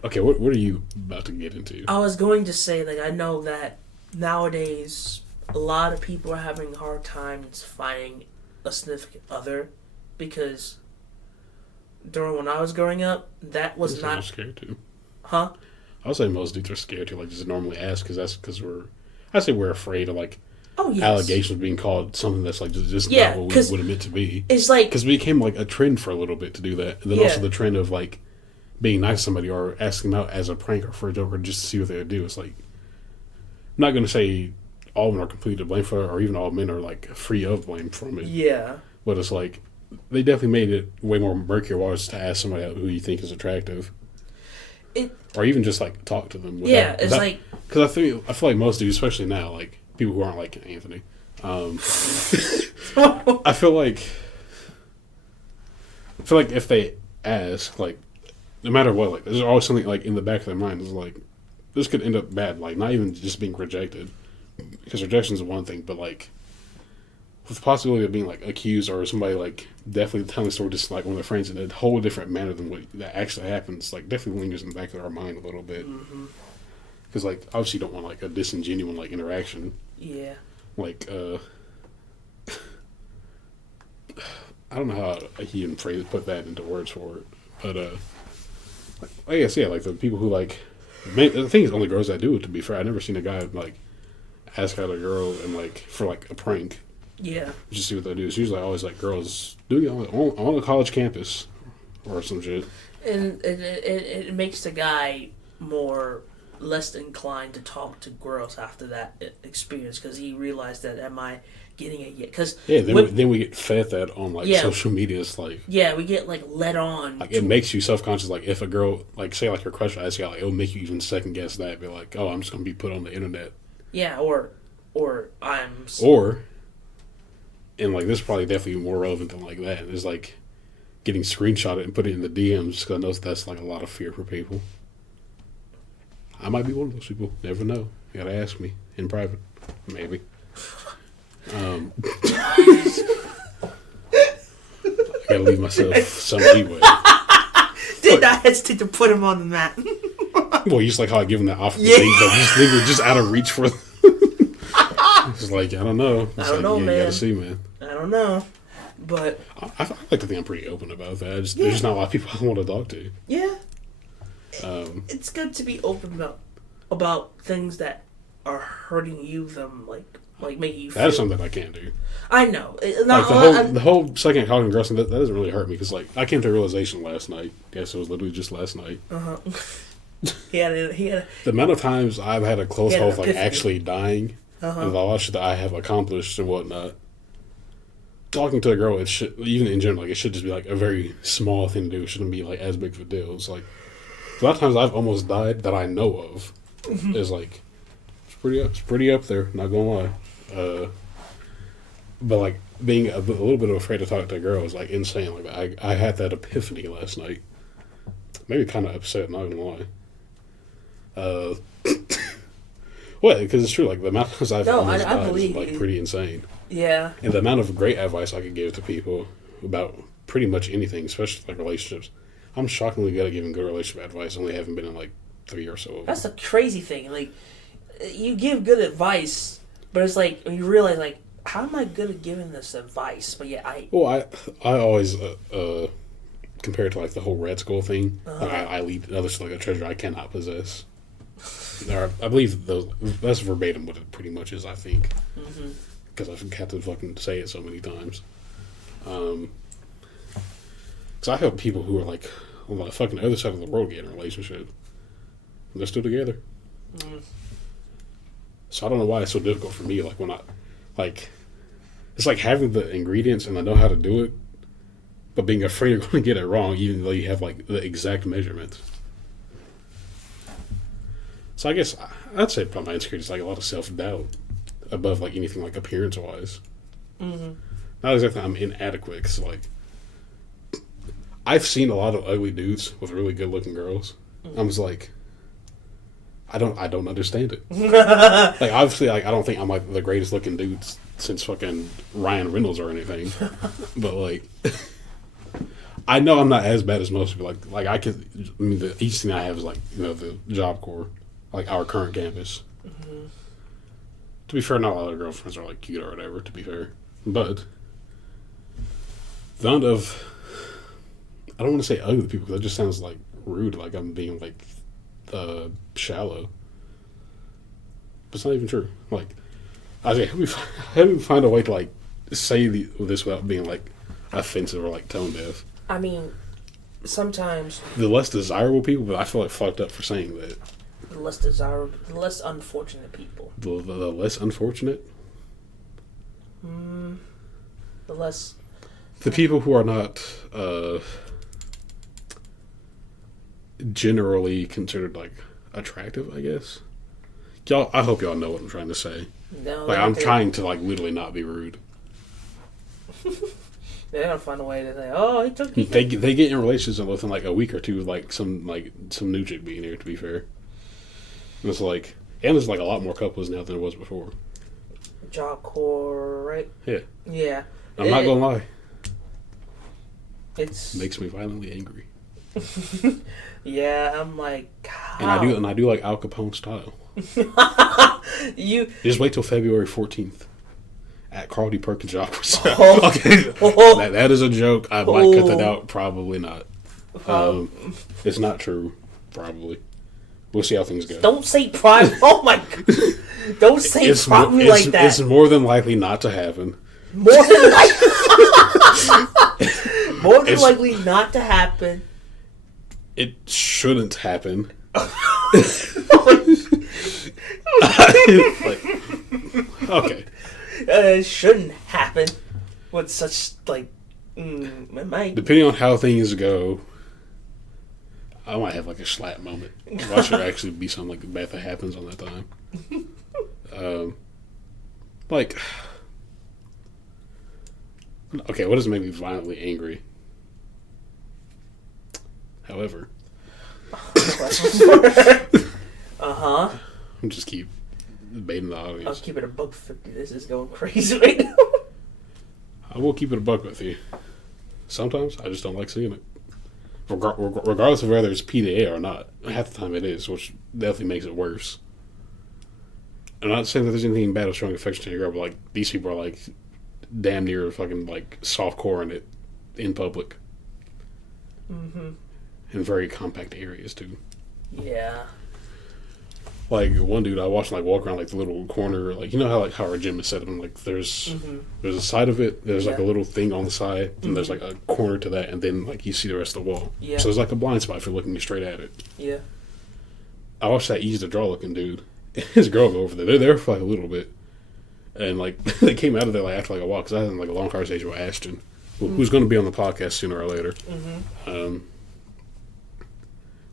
Okay, what are you about to get into? I was going to say, like, I know that nowadays a lot of people are having hard times finding a significant other because during when I was growing up, that was not. I'm scared too. Huh? I'll say most dudes are scared to like just normally ask because we're afraid of like yes. allegations being called something that's like just not what we would have meant to be. It's like because it became like a trend for a little bit to do that, and then also the trend of like being nice to somebody or asking them out as a prank or for a joke or just to see what they would do. It's like I'm not going to say all men are completely to blame for it, or even all men are like free of blame from it. Yeah, but it's like they definitely made it way more murkier waters to ask somebody out who you think is attractive. Or even just like talk to them. It's like because I feel like most dudes, especially now, like people who aren't like Anthony, I feel like if they ask, like no matter what, like there's always something like in the back of their mind is like this could end up bad. Like not even just being rejected, because rejection is one thing, but like with the possibility of being like accused or somebody like definitely telling the story just like one of their friends in a whole different manner than what that actually happens, like definitely lingers in the back of our mind a little bit. Because like obviously you don't want like a disingenuous like interaction. Yeah. Like I don't know how he even put that into words for it, but I guess like the people who like the thing is only girls that do it. To be fair, I've never seen a guy like ask out a girl and like for like a prank. Yeah. Just see what they do. It's usually always like girls doing it on a college campus or some shit. And it makes the guy less inclined to talk to girls after that experience because he realized that am I getting it yet? Cause then we get fed that on like social media. It's like we get like led on. Like it makes you self conscious. Like if a girl like say like your crush asks you out, like, it'll make you even second guess that. Be like, oh, I'm just gonna be put on the internet. Yeah, or I'm and like this is probably definitely more relevant than like that. It's like getting screenshotted and put it in the DMs because I know that's like a lot of fear for people. I might be one of those people. Never know. You gotta ask me in private, maybe. I gotta leave myself some leeway. Did not hesitate to put him on the map. Well, just like how I give him that offer, but just think we're just out of reach for. It's like I don't know. I don't know, man. You gotta see, man. I don't know, but I like to think I'm pretty open about that. There's just not a lot of people I want to talk to. Yeah. It's good to be open about things that are hurting you. Them like making you. That is something I can't do. I know. Like the whole second talking girl thing that doesn't really hurt me because like I came to a realization last night. Yes, it was literally just last night. He had the amount of times I've had a close call of like actually dying. And all that shit that I have accomplished and whatnot. Talking to a girl, it should, even in general, like it should just be like a very small thing to do. It shouldn't be like as big of a deal. It's like a lot of times I've almost died that I know of. Is like it's pretty up there. Not gonna lie, but like being a little bit afraid to talk to a girl is like insane. Like I had that epiphany last night. Maybe kind of upset. Not gonna lie. Well, because it's true. Like the amount of times I've almost died is like pretty insane. Yeah. And the amount of great advice I could give to people about pretty much anything, especially like relationships. I'm shockingly good at giving good relationship advice. Only haven't been in like 3 or so. That's a crazy thing. Like you give good advice, but it's like when you realize like how am I good at giving this advice? But yeah, I always compare it to like the whole Red Skull thing. I lead others to like a treasure I cannot possess. I believe that's verbatim what it pretty much is, I think. Because I've had to fucking say it so many times. Because I help people who are like on the fucking other side of the world get in a relationship. And they're still together. So I don't know why it's so difficult for me. Like when it's like having the ingredients and I know how to do it, but being afraid you're going to get it wrong, even though you have like the exact measurements. So I guess I'd say probably my insecurity is like a lot of self-doubt above like anything like appearance-wise. Not exactly I'm inadequate because like I've seen a lot of ugly dudes with really good-looking girls. I'm just like I don't understand it. Like, obviously, like, I don't think I'm, like, the greatest looking dude since fucking Ryan Reynolds or anything. But, like, I know I'm not as bad as most people. Like I mean, the each thing I have is, like, you know, the Job Corps, like, our current campus. Mm-hmm. To be fair, not a lot of girlfriends are, like, cute or whatever, to be fair. But the amount of, I don't want to say ugly people, because that just sounds, like, rude, like I'm being, like, shallow. But it's not even true. Like, I was like, how do we find a way to, like, say this without being, like, offensive or, like, tone deaf? I mean, sometimes the less desirable people, but I feel like fucked up for saying that. The less desirable, the less unfortunate people. The less unfortunate? The less... The people who are not generally considered, like, attractive, I guess. Y'all, I hope y'all know what I'm trying to say. No, like, I'm trying to, like, literally not be rude. They're gonna find a way to say, "Oh, he took." They get in relationships within like a week or two, like some new chick being here. To be fair, and it's like, and there's like a lot more couples now than there was before. Job Corps, right? Yeah. Yeah. I'm not gonna lie. It makes me violently angry. Yeah, I'm like, and I do like Al Capone style. You just wait till February 14th. At Carl D. Perkins Job. Okay. That is a joke. I might cut that out. Probably not. It's not true. Probably. We'll see how things go. Don't say probably. Oh my god. Don't say probably like that. It's more than likely not to happen. More than likely. More than likely not to happen. It shouldn't happen. Okay. It shouldn't happen with such, like, it might. Depending on how things go, I might have, like, a slap moment. Watch there actually be something, like, bad that happens on that time. Like, okay, what does make me violently angry? However. Uh-huh. I'll just keep baiting the audience. I'll keep it a buck 50. This is going crazy right now. I will keep it a buck with you. Sometimes I just don't like seeing it. Regardless of whether it's PDA or not. Half the time it is, which definitely makes it worse. I'm not saying that there's anything bad with showing affection to your girl, but, like, these people are, like, damn near fucking, like, soft-coring it in public. Mm-hmm. In very compact areas, too. Yeah. Like, one dude I watched, like, walk around, like, the little corner, like, you know how our gym is set up, and, like, there's a side of it, there's, like, a little thing on the side, and there's, like, a corner to that, and then, like, you see the rest of the wall. Yeah. So there's, like, a blind spot if you're looking straight at it. Yeah. I watched that easy to draw looking dude. His girl go over there. They're there for, like, a little bit. And, like, they came out of there, like, after, like, a walk, because I had, like, a long conversation with Ashton, who's going to be on the podcast sooner or later. And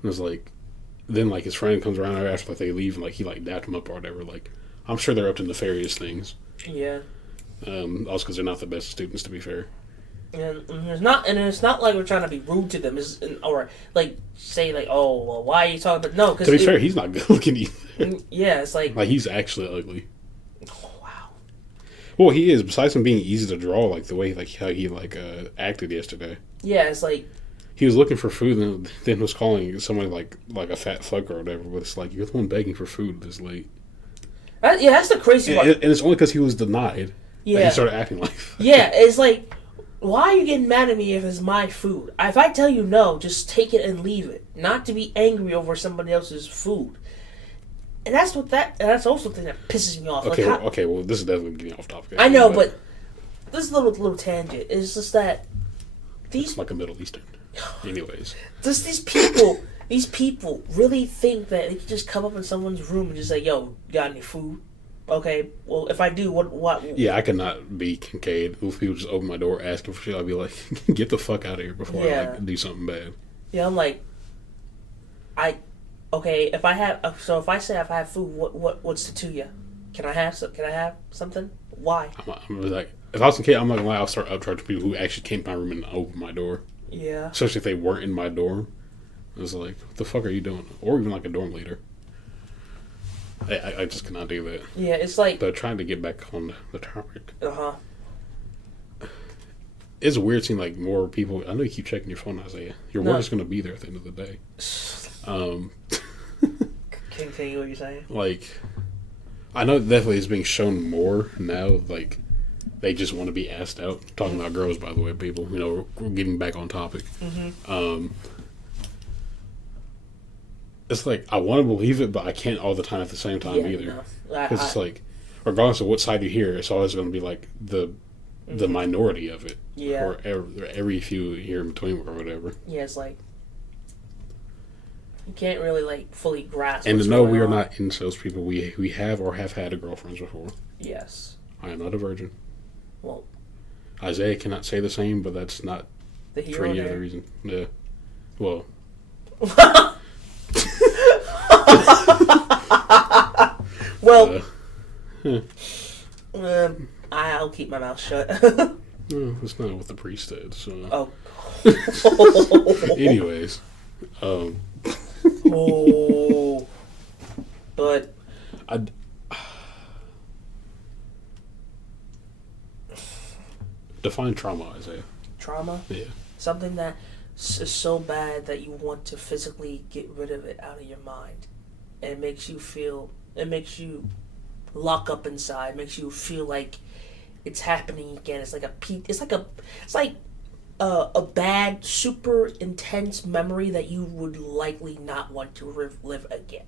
it was, like, then, like, his friend comes around after, like, they leave, and, like, he, like, dapped him up or whatever. Like, I'm sure they're up to nefarious things. Yeah. Also because they're not the best students, to be fair. And it's not like we're trying to be rude to them, or, like, say, like, oh, well, why are you talking about... No, because... To be fair, he's not good looking either. Yeah, it's like... Like, he's actually ugly. Oh, wow. Well, he is. Besides him being easy to draw, like, the way, like, how he, like, acted yesterday. Yeah, it's like... He was looking for food and then was calling somebody, like a fat fuck or whatever, but it's like, you're the one begging for food this late. Yeah, that's the crazy part. And it's only because he was denied that he started acting like that. Yeah, it's like... Why are you getting mad at me if it's my food? If I tell you no, just take it and leave it. Not to be angry over somebody else's food. And that's also the thing that pisses me off. Okay, like, well, this is definitely getting off topic. I know, but this is a little tangent. It's just that it's like a Middle Eastern. Anyways. Just these people really think that they can just come up in someone's room and just say, yo, got any food? Okay, well, if I do, what? Yeah, I cannot be Kincaid. If people just open my door asking for shit, I'd be like, get the fuck out of here before I, like, do something bad. Yeah, I'm like, okay, if I say if I have food, what's the to you? Can I have something? Why? I'm like, if I was Kincaid, I'm not gonna lie, I'll start upcharging people who actually came to my room and opened my door. Yeah. Especially if they weren't in my dorm. I was like, what the fuck are you doing? Or even like a dorm leader. I just cannot do that. Yeah, it's like... But trying to get back on the topic. Uh-huh. It's weird seeing, like, more people... I know you keep checking your phone, Isaiah. Your work is going to be there at the end of the day. Continue what you're saying. Like, I know it definitely is being shown more now, like... They just want to be asked out. Talking about girls, by the way, people. You know, we're getting back on topic. It's like, I want to believe it, but I can't all the time at the same time either. Because it's like, regardless of what side you hear, it's always going to be like the minority of it. Yeah. Or every few here in between or whatever. Yeah, it's like, you can't really, like, fully grasp And what's no, going we are on. not incels people. We have or have had a girlfriends before. Yes. I am not a virgin. Well, Isaiah cannot say the same, but that's not the hero for any there. other reason. Yeah. Well. Well, yeah. I'll keep my mouth shut. No, that's not what the priest said. So. Oh. Anyways. Oh. But. Define trauma, Isaiah. Trauma? Yeah. Something that is so bad that you want to physically get rid of it out of your mind. And it makes you lock up inside, makes you feel like it's happening again. It's like a bad, super intense memory that you would likely not want to live again.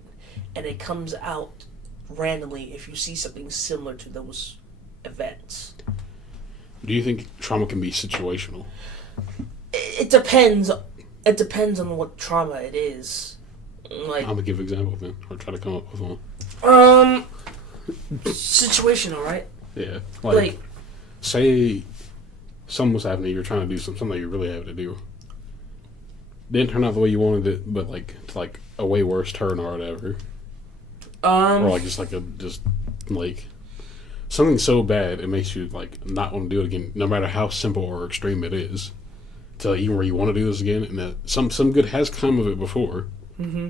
And it comes out randomly if you see something similar to those events. Do you think trauma can be situational? It depends. It depends on what trauma it is. Like, I'm gonna give an example then, or try to come up with one. Situational, right? Yeah. Like say something was happening, you're trying to do something that you really have to do. Didn't turn out the way you wanted it, but it's like a way worse turn or whatever. Or like something so bad it makes you like not want to do it again, no matter how simple or extreme it is. To even where you want to do this again, and that some good has come of it before. Mm-hmm.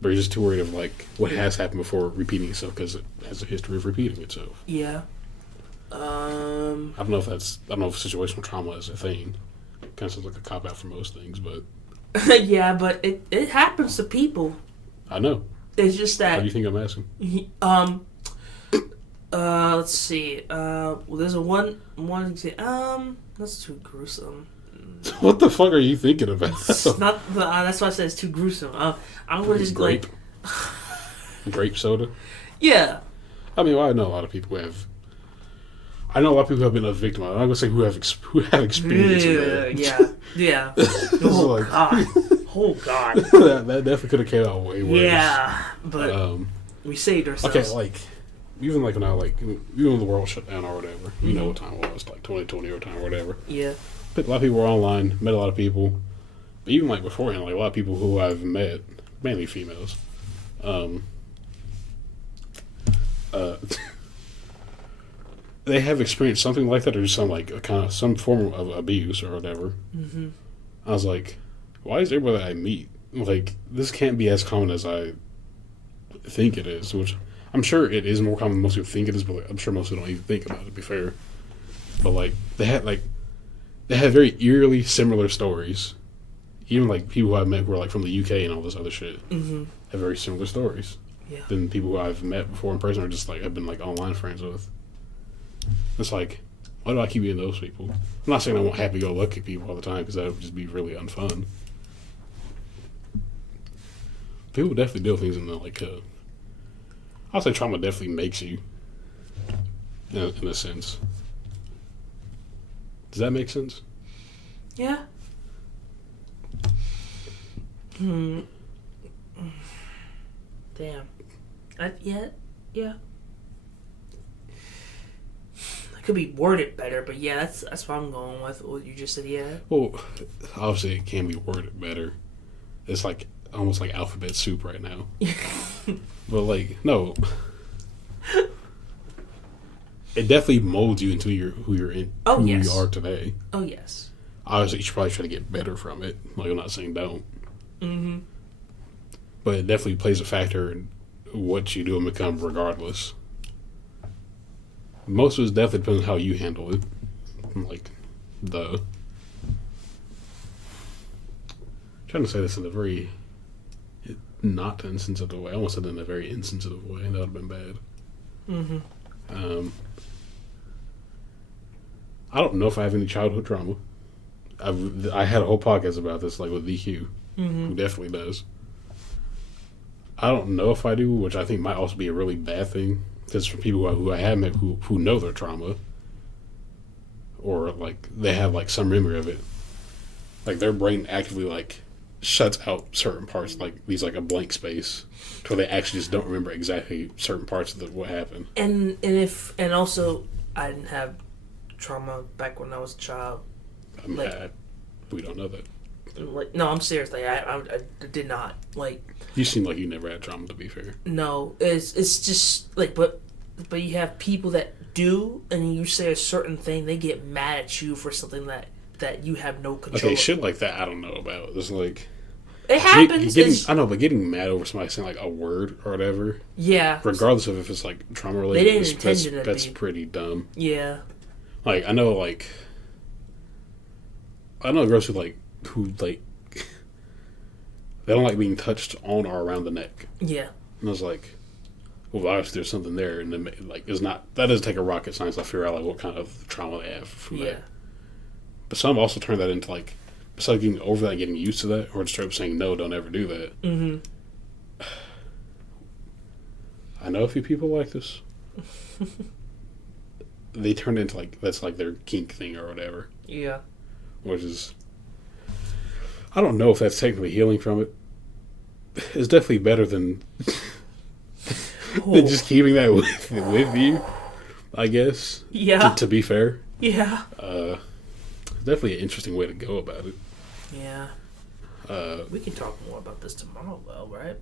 But you're just too worried of like what has happened before repeating itself because it has a history of repeating itself. Yeah. I don't know if situational trauma is a thing. Kind of sounds like a cop out for most things, but yeah, but it happens to people. I know. It's just that. How do you think I'm asking? Let's see. Well, there's one example. That's too gruesome. What the fuck are you thinking about? It's not. That's why I said it's too gruesome. I'm gonna just grape. Grape soda. Yeah. I mean, well, I know a lot of people who have. I know a lot of people who have been a victim. I'm not gonna say who have experienced that. Yeah. Oh like, God. Oh God. that definitely could have came out way worse. Yeah, but we saved ourselves. Okay, like even like when the world shut down or whatever. Mm-hmm. You know what time it was, like 2020 or time or whatever. Yeah. A lot of people were online, met a lot of people. But even like beforehand, like a lot of people who I've met, mainly females, they have experienced something like that, or just some form of abuse or whatever. Mm-hmm. I was like, why is everybody that I meet like this can't be as common as I think it is? Which I'm sure it is more common than most people think it is, but like, I'm sure most people don't even think about it. To be fair, but like they had very eerily similar stories. Even like people who I've met who are like from the UK and all this other shit have very similar stories. Yeah. Than people who I've met before in person or just like I've been like online friends with. It's like, why do I keep getting those people? I'm not saying I want happy-go-lucky people all the time because that would just be really unfun. People definitely do things in the like. I'll say trauma definitely makes you, in a sense. Does that make sense? Yeah. Damn. Yeah. It could be worded better, but yeah, that's what I'm going with. What you just said, yeah. Well, obviously it can be worded better. It's like almost like alphabet soup right now. But like, no. It definitely molds you into who you are today. Oh yes. Obviously, you should probably try to get better from it. Like, I'm not saying don't. Mm-hmm. But it definitely plays a factor in what you do and become regardless. Most of it definitely depends on how you handle it. Like, I'm trying to say this in a very not insensitive way. I almost said it in a very insensitive way. That would have been bad. Mm-hmm. I don't know if I have any childhood trauma. I had a whole podcast about this, like with DQ, who definitely does. I don't know if I do, which I think might also be a really bad thing. Because for people who I have met who know their trauma, or like they have like some memory of it, like their brain actively like shuts out certain parts, like leaves like a blank space, to where they actually just don't remember exactly certain parts of what happened. And also I didn't have trauma back when I was a child. I mean, we don't know that. Like, no, I'm serious. Like, I did not. Like, you seem like you never had trauma, to be fair. No, it's just like, but you have people that do, and you say a certain thing, they get mad at you for something that you have no control. Okay, shit like that I don't know about. It's like it happens. I know, but getting mad over somebody saying like a word or whatever. Yeah. Regardless of if it's like trauma related, they didn't intend it that's pretty dumb. Yeah. Like I know girls who they don't like being touched on or around the neck. Yeah. And I was like, well, obviously there's something there, and then, like it's not. That doesn't take a rocket science to figure out like what kind of trauma they have from that. But some also turn that into like, besides getting over that, getting used to that, or just straight up saying no, don't ever do that. Mm-hmm. I know a few people like this. They turn into like that's like their kink thing or whatever. Yeah. Which is, I don't know if that's technically healing from it. It's definitely better than just keeping that with you, I guess. Yeah. To be fair. Yeah. Definitely an interesting way to go about it. Yeah. We can talk more about this tomorrow, though, right?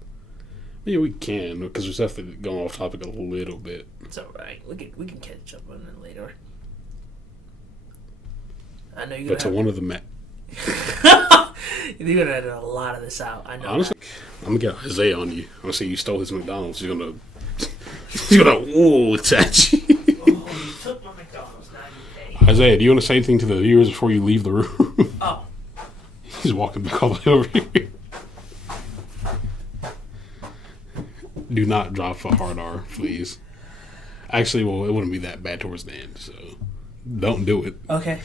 Yeah, we can, because we're definitely going off topic a little bit. It's alright. We can catch up on it later. I know you're gonna. But to one of the you're gonna edit a lot of this out. I know. Honestly, I'm gonna get Isaiah on you. I'm gonna say you stole his McDonald's. He's gonna attach you. Oh, you took my McDonald's. Now you pay. Isaiah, do you want to say anything to the viewers before you leave the room? Oh. He's walking back all the way over here. Do not drop a hard R, please. Actually, well, it wouldn't be that bad towards the end, so don't do it. Okay.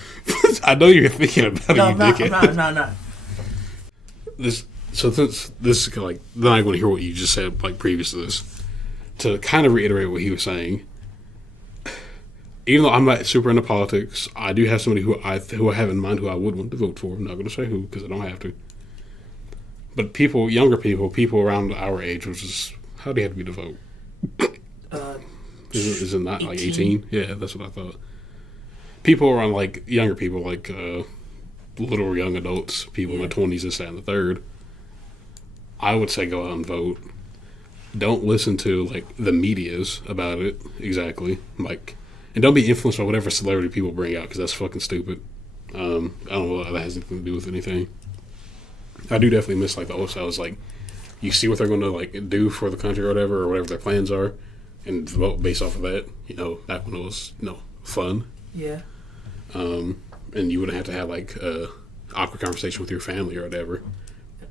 I know you're thinking about it, you dickhead. I'm not. This is like, then I'm going to hear what you just said, like previous to this. To kind of reiterate what he was saying, even though I'm not super into politics, I do have somebody who I have in mind who I would want to vote for. I'm not going to say who because I don't have to. But younger people around our age, which is, how do you have to be to vote? Is it not 18? Like 18? Yeah, that's what I thought. People around like younger people, like little young adults, people in their 20s, this, that, and the third. I would say go out and vote. Don't listen to like the medias about it exactly, like, and don't be influenced by whatever celebrity people bring out because that's fucking stupid. I don't know if that has anything to do with anything. I do definitely miss like the old styles, like you see what they're going to like do for the country or whatever their plans are, and vote based off of that. You know, back when it was fun. Yeah. And you wouldn't have to have like a awkward conversation with your family or whatever.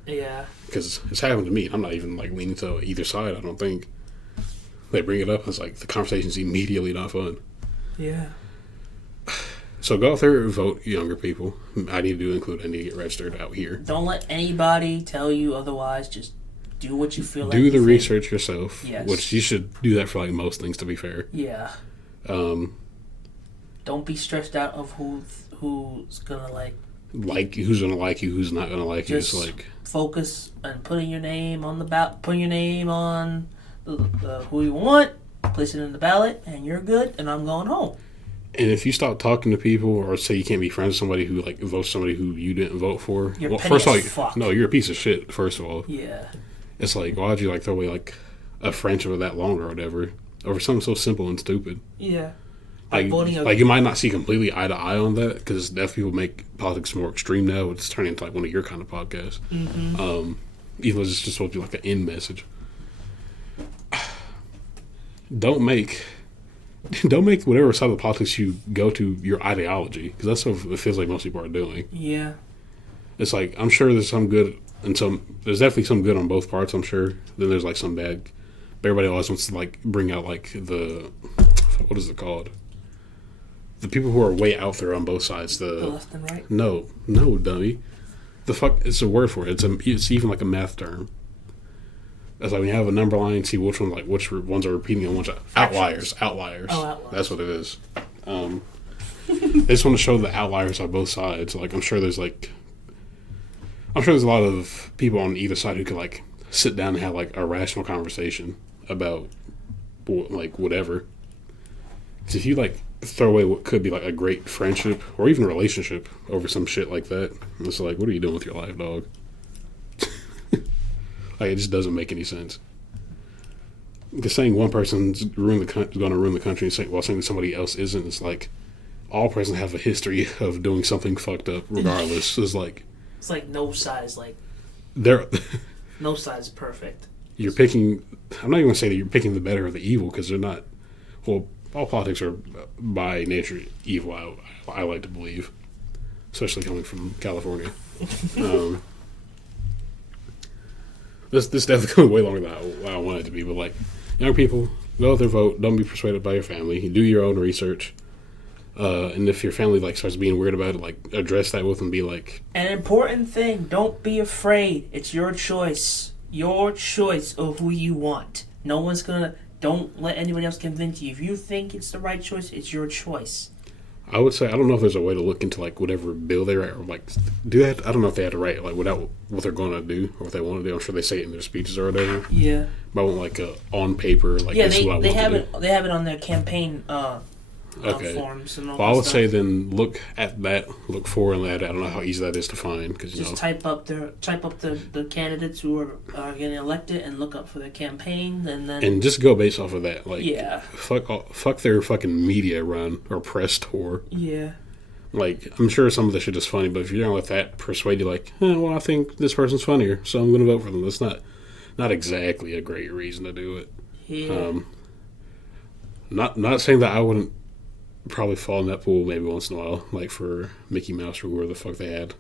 Yeah. Because it's happened to me. I'm not even like leaning to either side. I don't think they bring it up. And it's like the conversation's immediately not fun. Yeah. So go out there and vote, younger people. I need to get registered out here. Don't let anybody tell you otherwise. Just do what you feel like. Do the research yourself. Yes. Which you should do that for like most things, to be fair. Yeah. Don't be stressed out of who's gonna who's gonna like you, who's not gonna like you. It's like focus on putting your name on the ballot, putting your name on the who you want, place it in the ballot, and you're good. And I'm going home. And if you stop talking to people, or say you can't be friends with somebody who like votes somebody who you didn't vote for, first of all, no, you're a piece of shit. First of all, yeah, it's like why'd you like throw away like a friendship of that long or whatever over something so simple and stupid? Yeah. Like you might not see completely eye to eye on that because deaf people make politics more extreme now. It's turning into like one of your kind of podcasts. Mm-hmm. Even though it's just supposed to be like an end message. don't make whatever side of politics you go to your ideology, because that's what it feels like most people are doing. Yeah. It's like, I'm sure there's some good and there's definitely some good on both parts, I'm sure. Then there's like some bad. But everybody always wants to like bring out like what is it called? The people who are way out there on both sides. The left and right? No, dummy. The fuck, it's a word for it. It's even like a math term. It's like when you have a number line, see which ones are repeating and which are outliers. Outliers. Oh, outliers. That's what it is. They just want to show the outliers on both sides. Like I'm sure there's a lot of people on either side who could like sit down and have like a rational conversation about like whatever. Because if you like throw away what could be like a great friendship or even a relationship over some shit like that, it's like, what are you doing with your life, dog? Like, it just doesn't make any sense. Because saying one person's going to ruin the country while saying somebody else isn't, it's like all persons have a history of doing something fucked up regardless. It's like no side is no side is perfect. You're picking. I'm not even going to say that you're picking the better or the evil, because they're not. Well, all politics are by nature evil. I like to believe, especially coming from California. This definitely going way longer than I want it to be. But like, young people, go out there, vote. Don't be persuaded by your family. Do your own research. And if your family like starts being weird about it, like address that with them. Be like, an important thing: don't be afraid. It's your choice. Your choice of who you want. No one's gonna. Don't let anyone else convince you. If you think it's the right choice, it's your choice. I would say, I don't know if there's a way to look into like whatever bill they write or like do that. I don't know if they had to write like without what they're going to do or what they want to do. I'm sure they say it in their speeches or whatever. Yeah. But I want like on paper, like yeah, this is what I want they have to it. They have it on their campaign okay. forms and all. Well, I would stuff. say then look at that, look for that. I don't know how easy that is to find because just type up the candidates who are getting elected and look up for their campaign and just go based off of that. Like yeah, fuck their fucking media run or press tour. Yeah. Like, I'm sure some of the shit is funny, but if you're gonna let that persuade you, like, well, I think this person's funnier, so I'm gonna vote for them. That's not exactly a great reason to do it. Yeah. Not saying that I wouldn't probably fall in that pool maybe once in a while, like for Mickey Mouse or whoever the fuck they had.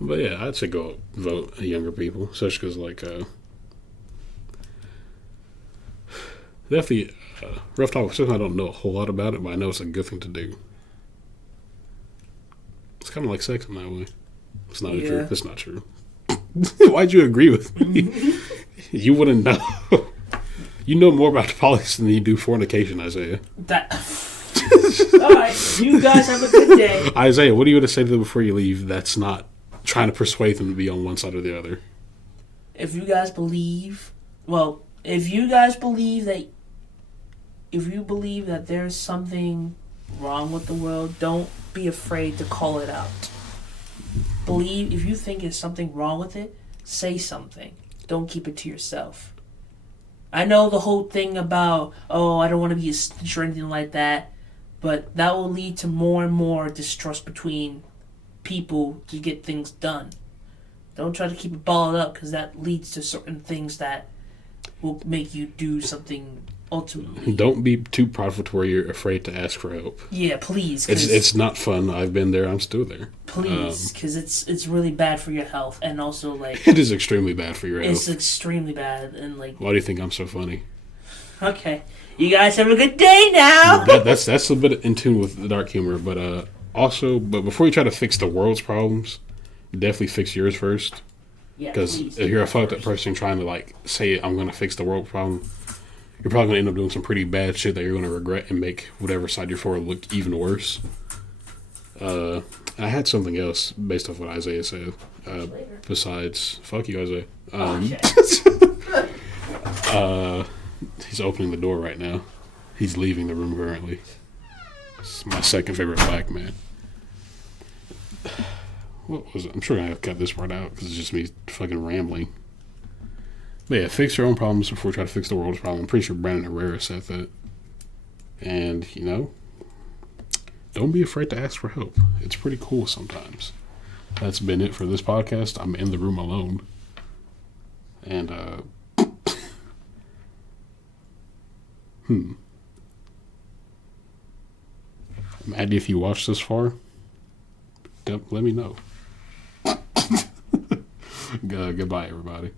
But yeah, I'd say go vote younger people, especially because like definitely rough talk. I don't know a whole lot about it, but I know it's a good thing to do. It's kind of like sex in that way. It's not true. It's not true. Why'd you agree with me? You wouldn't know. You know more about the politics than you do fornication, Isaiah. All right, you guys have a good day. Isaiah, what are you going to say to them before you leave that's not trying to persuade them to be on one side or the other? If you guys believe that there's something wrong with the world, don't be afraid to call it out. If you think there's something wrong with it, say something. Don't keep it to yourself. I know the whole thing about, I don't want to be a snitch or anything like that, but that will lead to more and more distrust between people to get things done. Don't try to keep it balled up, because that leads to certain things that will make you do something ultimately. Don't be too prideful to where you're afraid to ask for help. Yeah, please. It's not fun. I've been there. I'm still there. Please, because it's really bad for your health, and also like it is extremely bad for your health. It's extremely bad, and like. Why do you think I'm so funny? Okay, you guys have a good day now. That's a bit in tune with the dark humor, but but before you try to fix the world's problems, definitely fix yours first. Yeah, because if you're a fucked up person trying to like say I'm going to fix the world problem, you're probably going to end up doing some pretty bad shit that you're going to regret and make whatever side you're for look even worse. And I had something else based off what Isaiah said. Besides, fuck you, Isaiah. He's opening the door right now. He's leaving the room currently. It's my second favorite black man. What was it? I'm sure I have to cut this part out because it's just me fucking rambling. But yeah, fix your own problems before you try to fix the world's problem. I'm pretty sure Brandon Herrera said that. And, don't be afraid to ask for help. It's pretty cool sometimes. That's been it for this podcast. I'm in the room alone. And, Maddie, if you watched this far, let me know. Goodbye, everybody.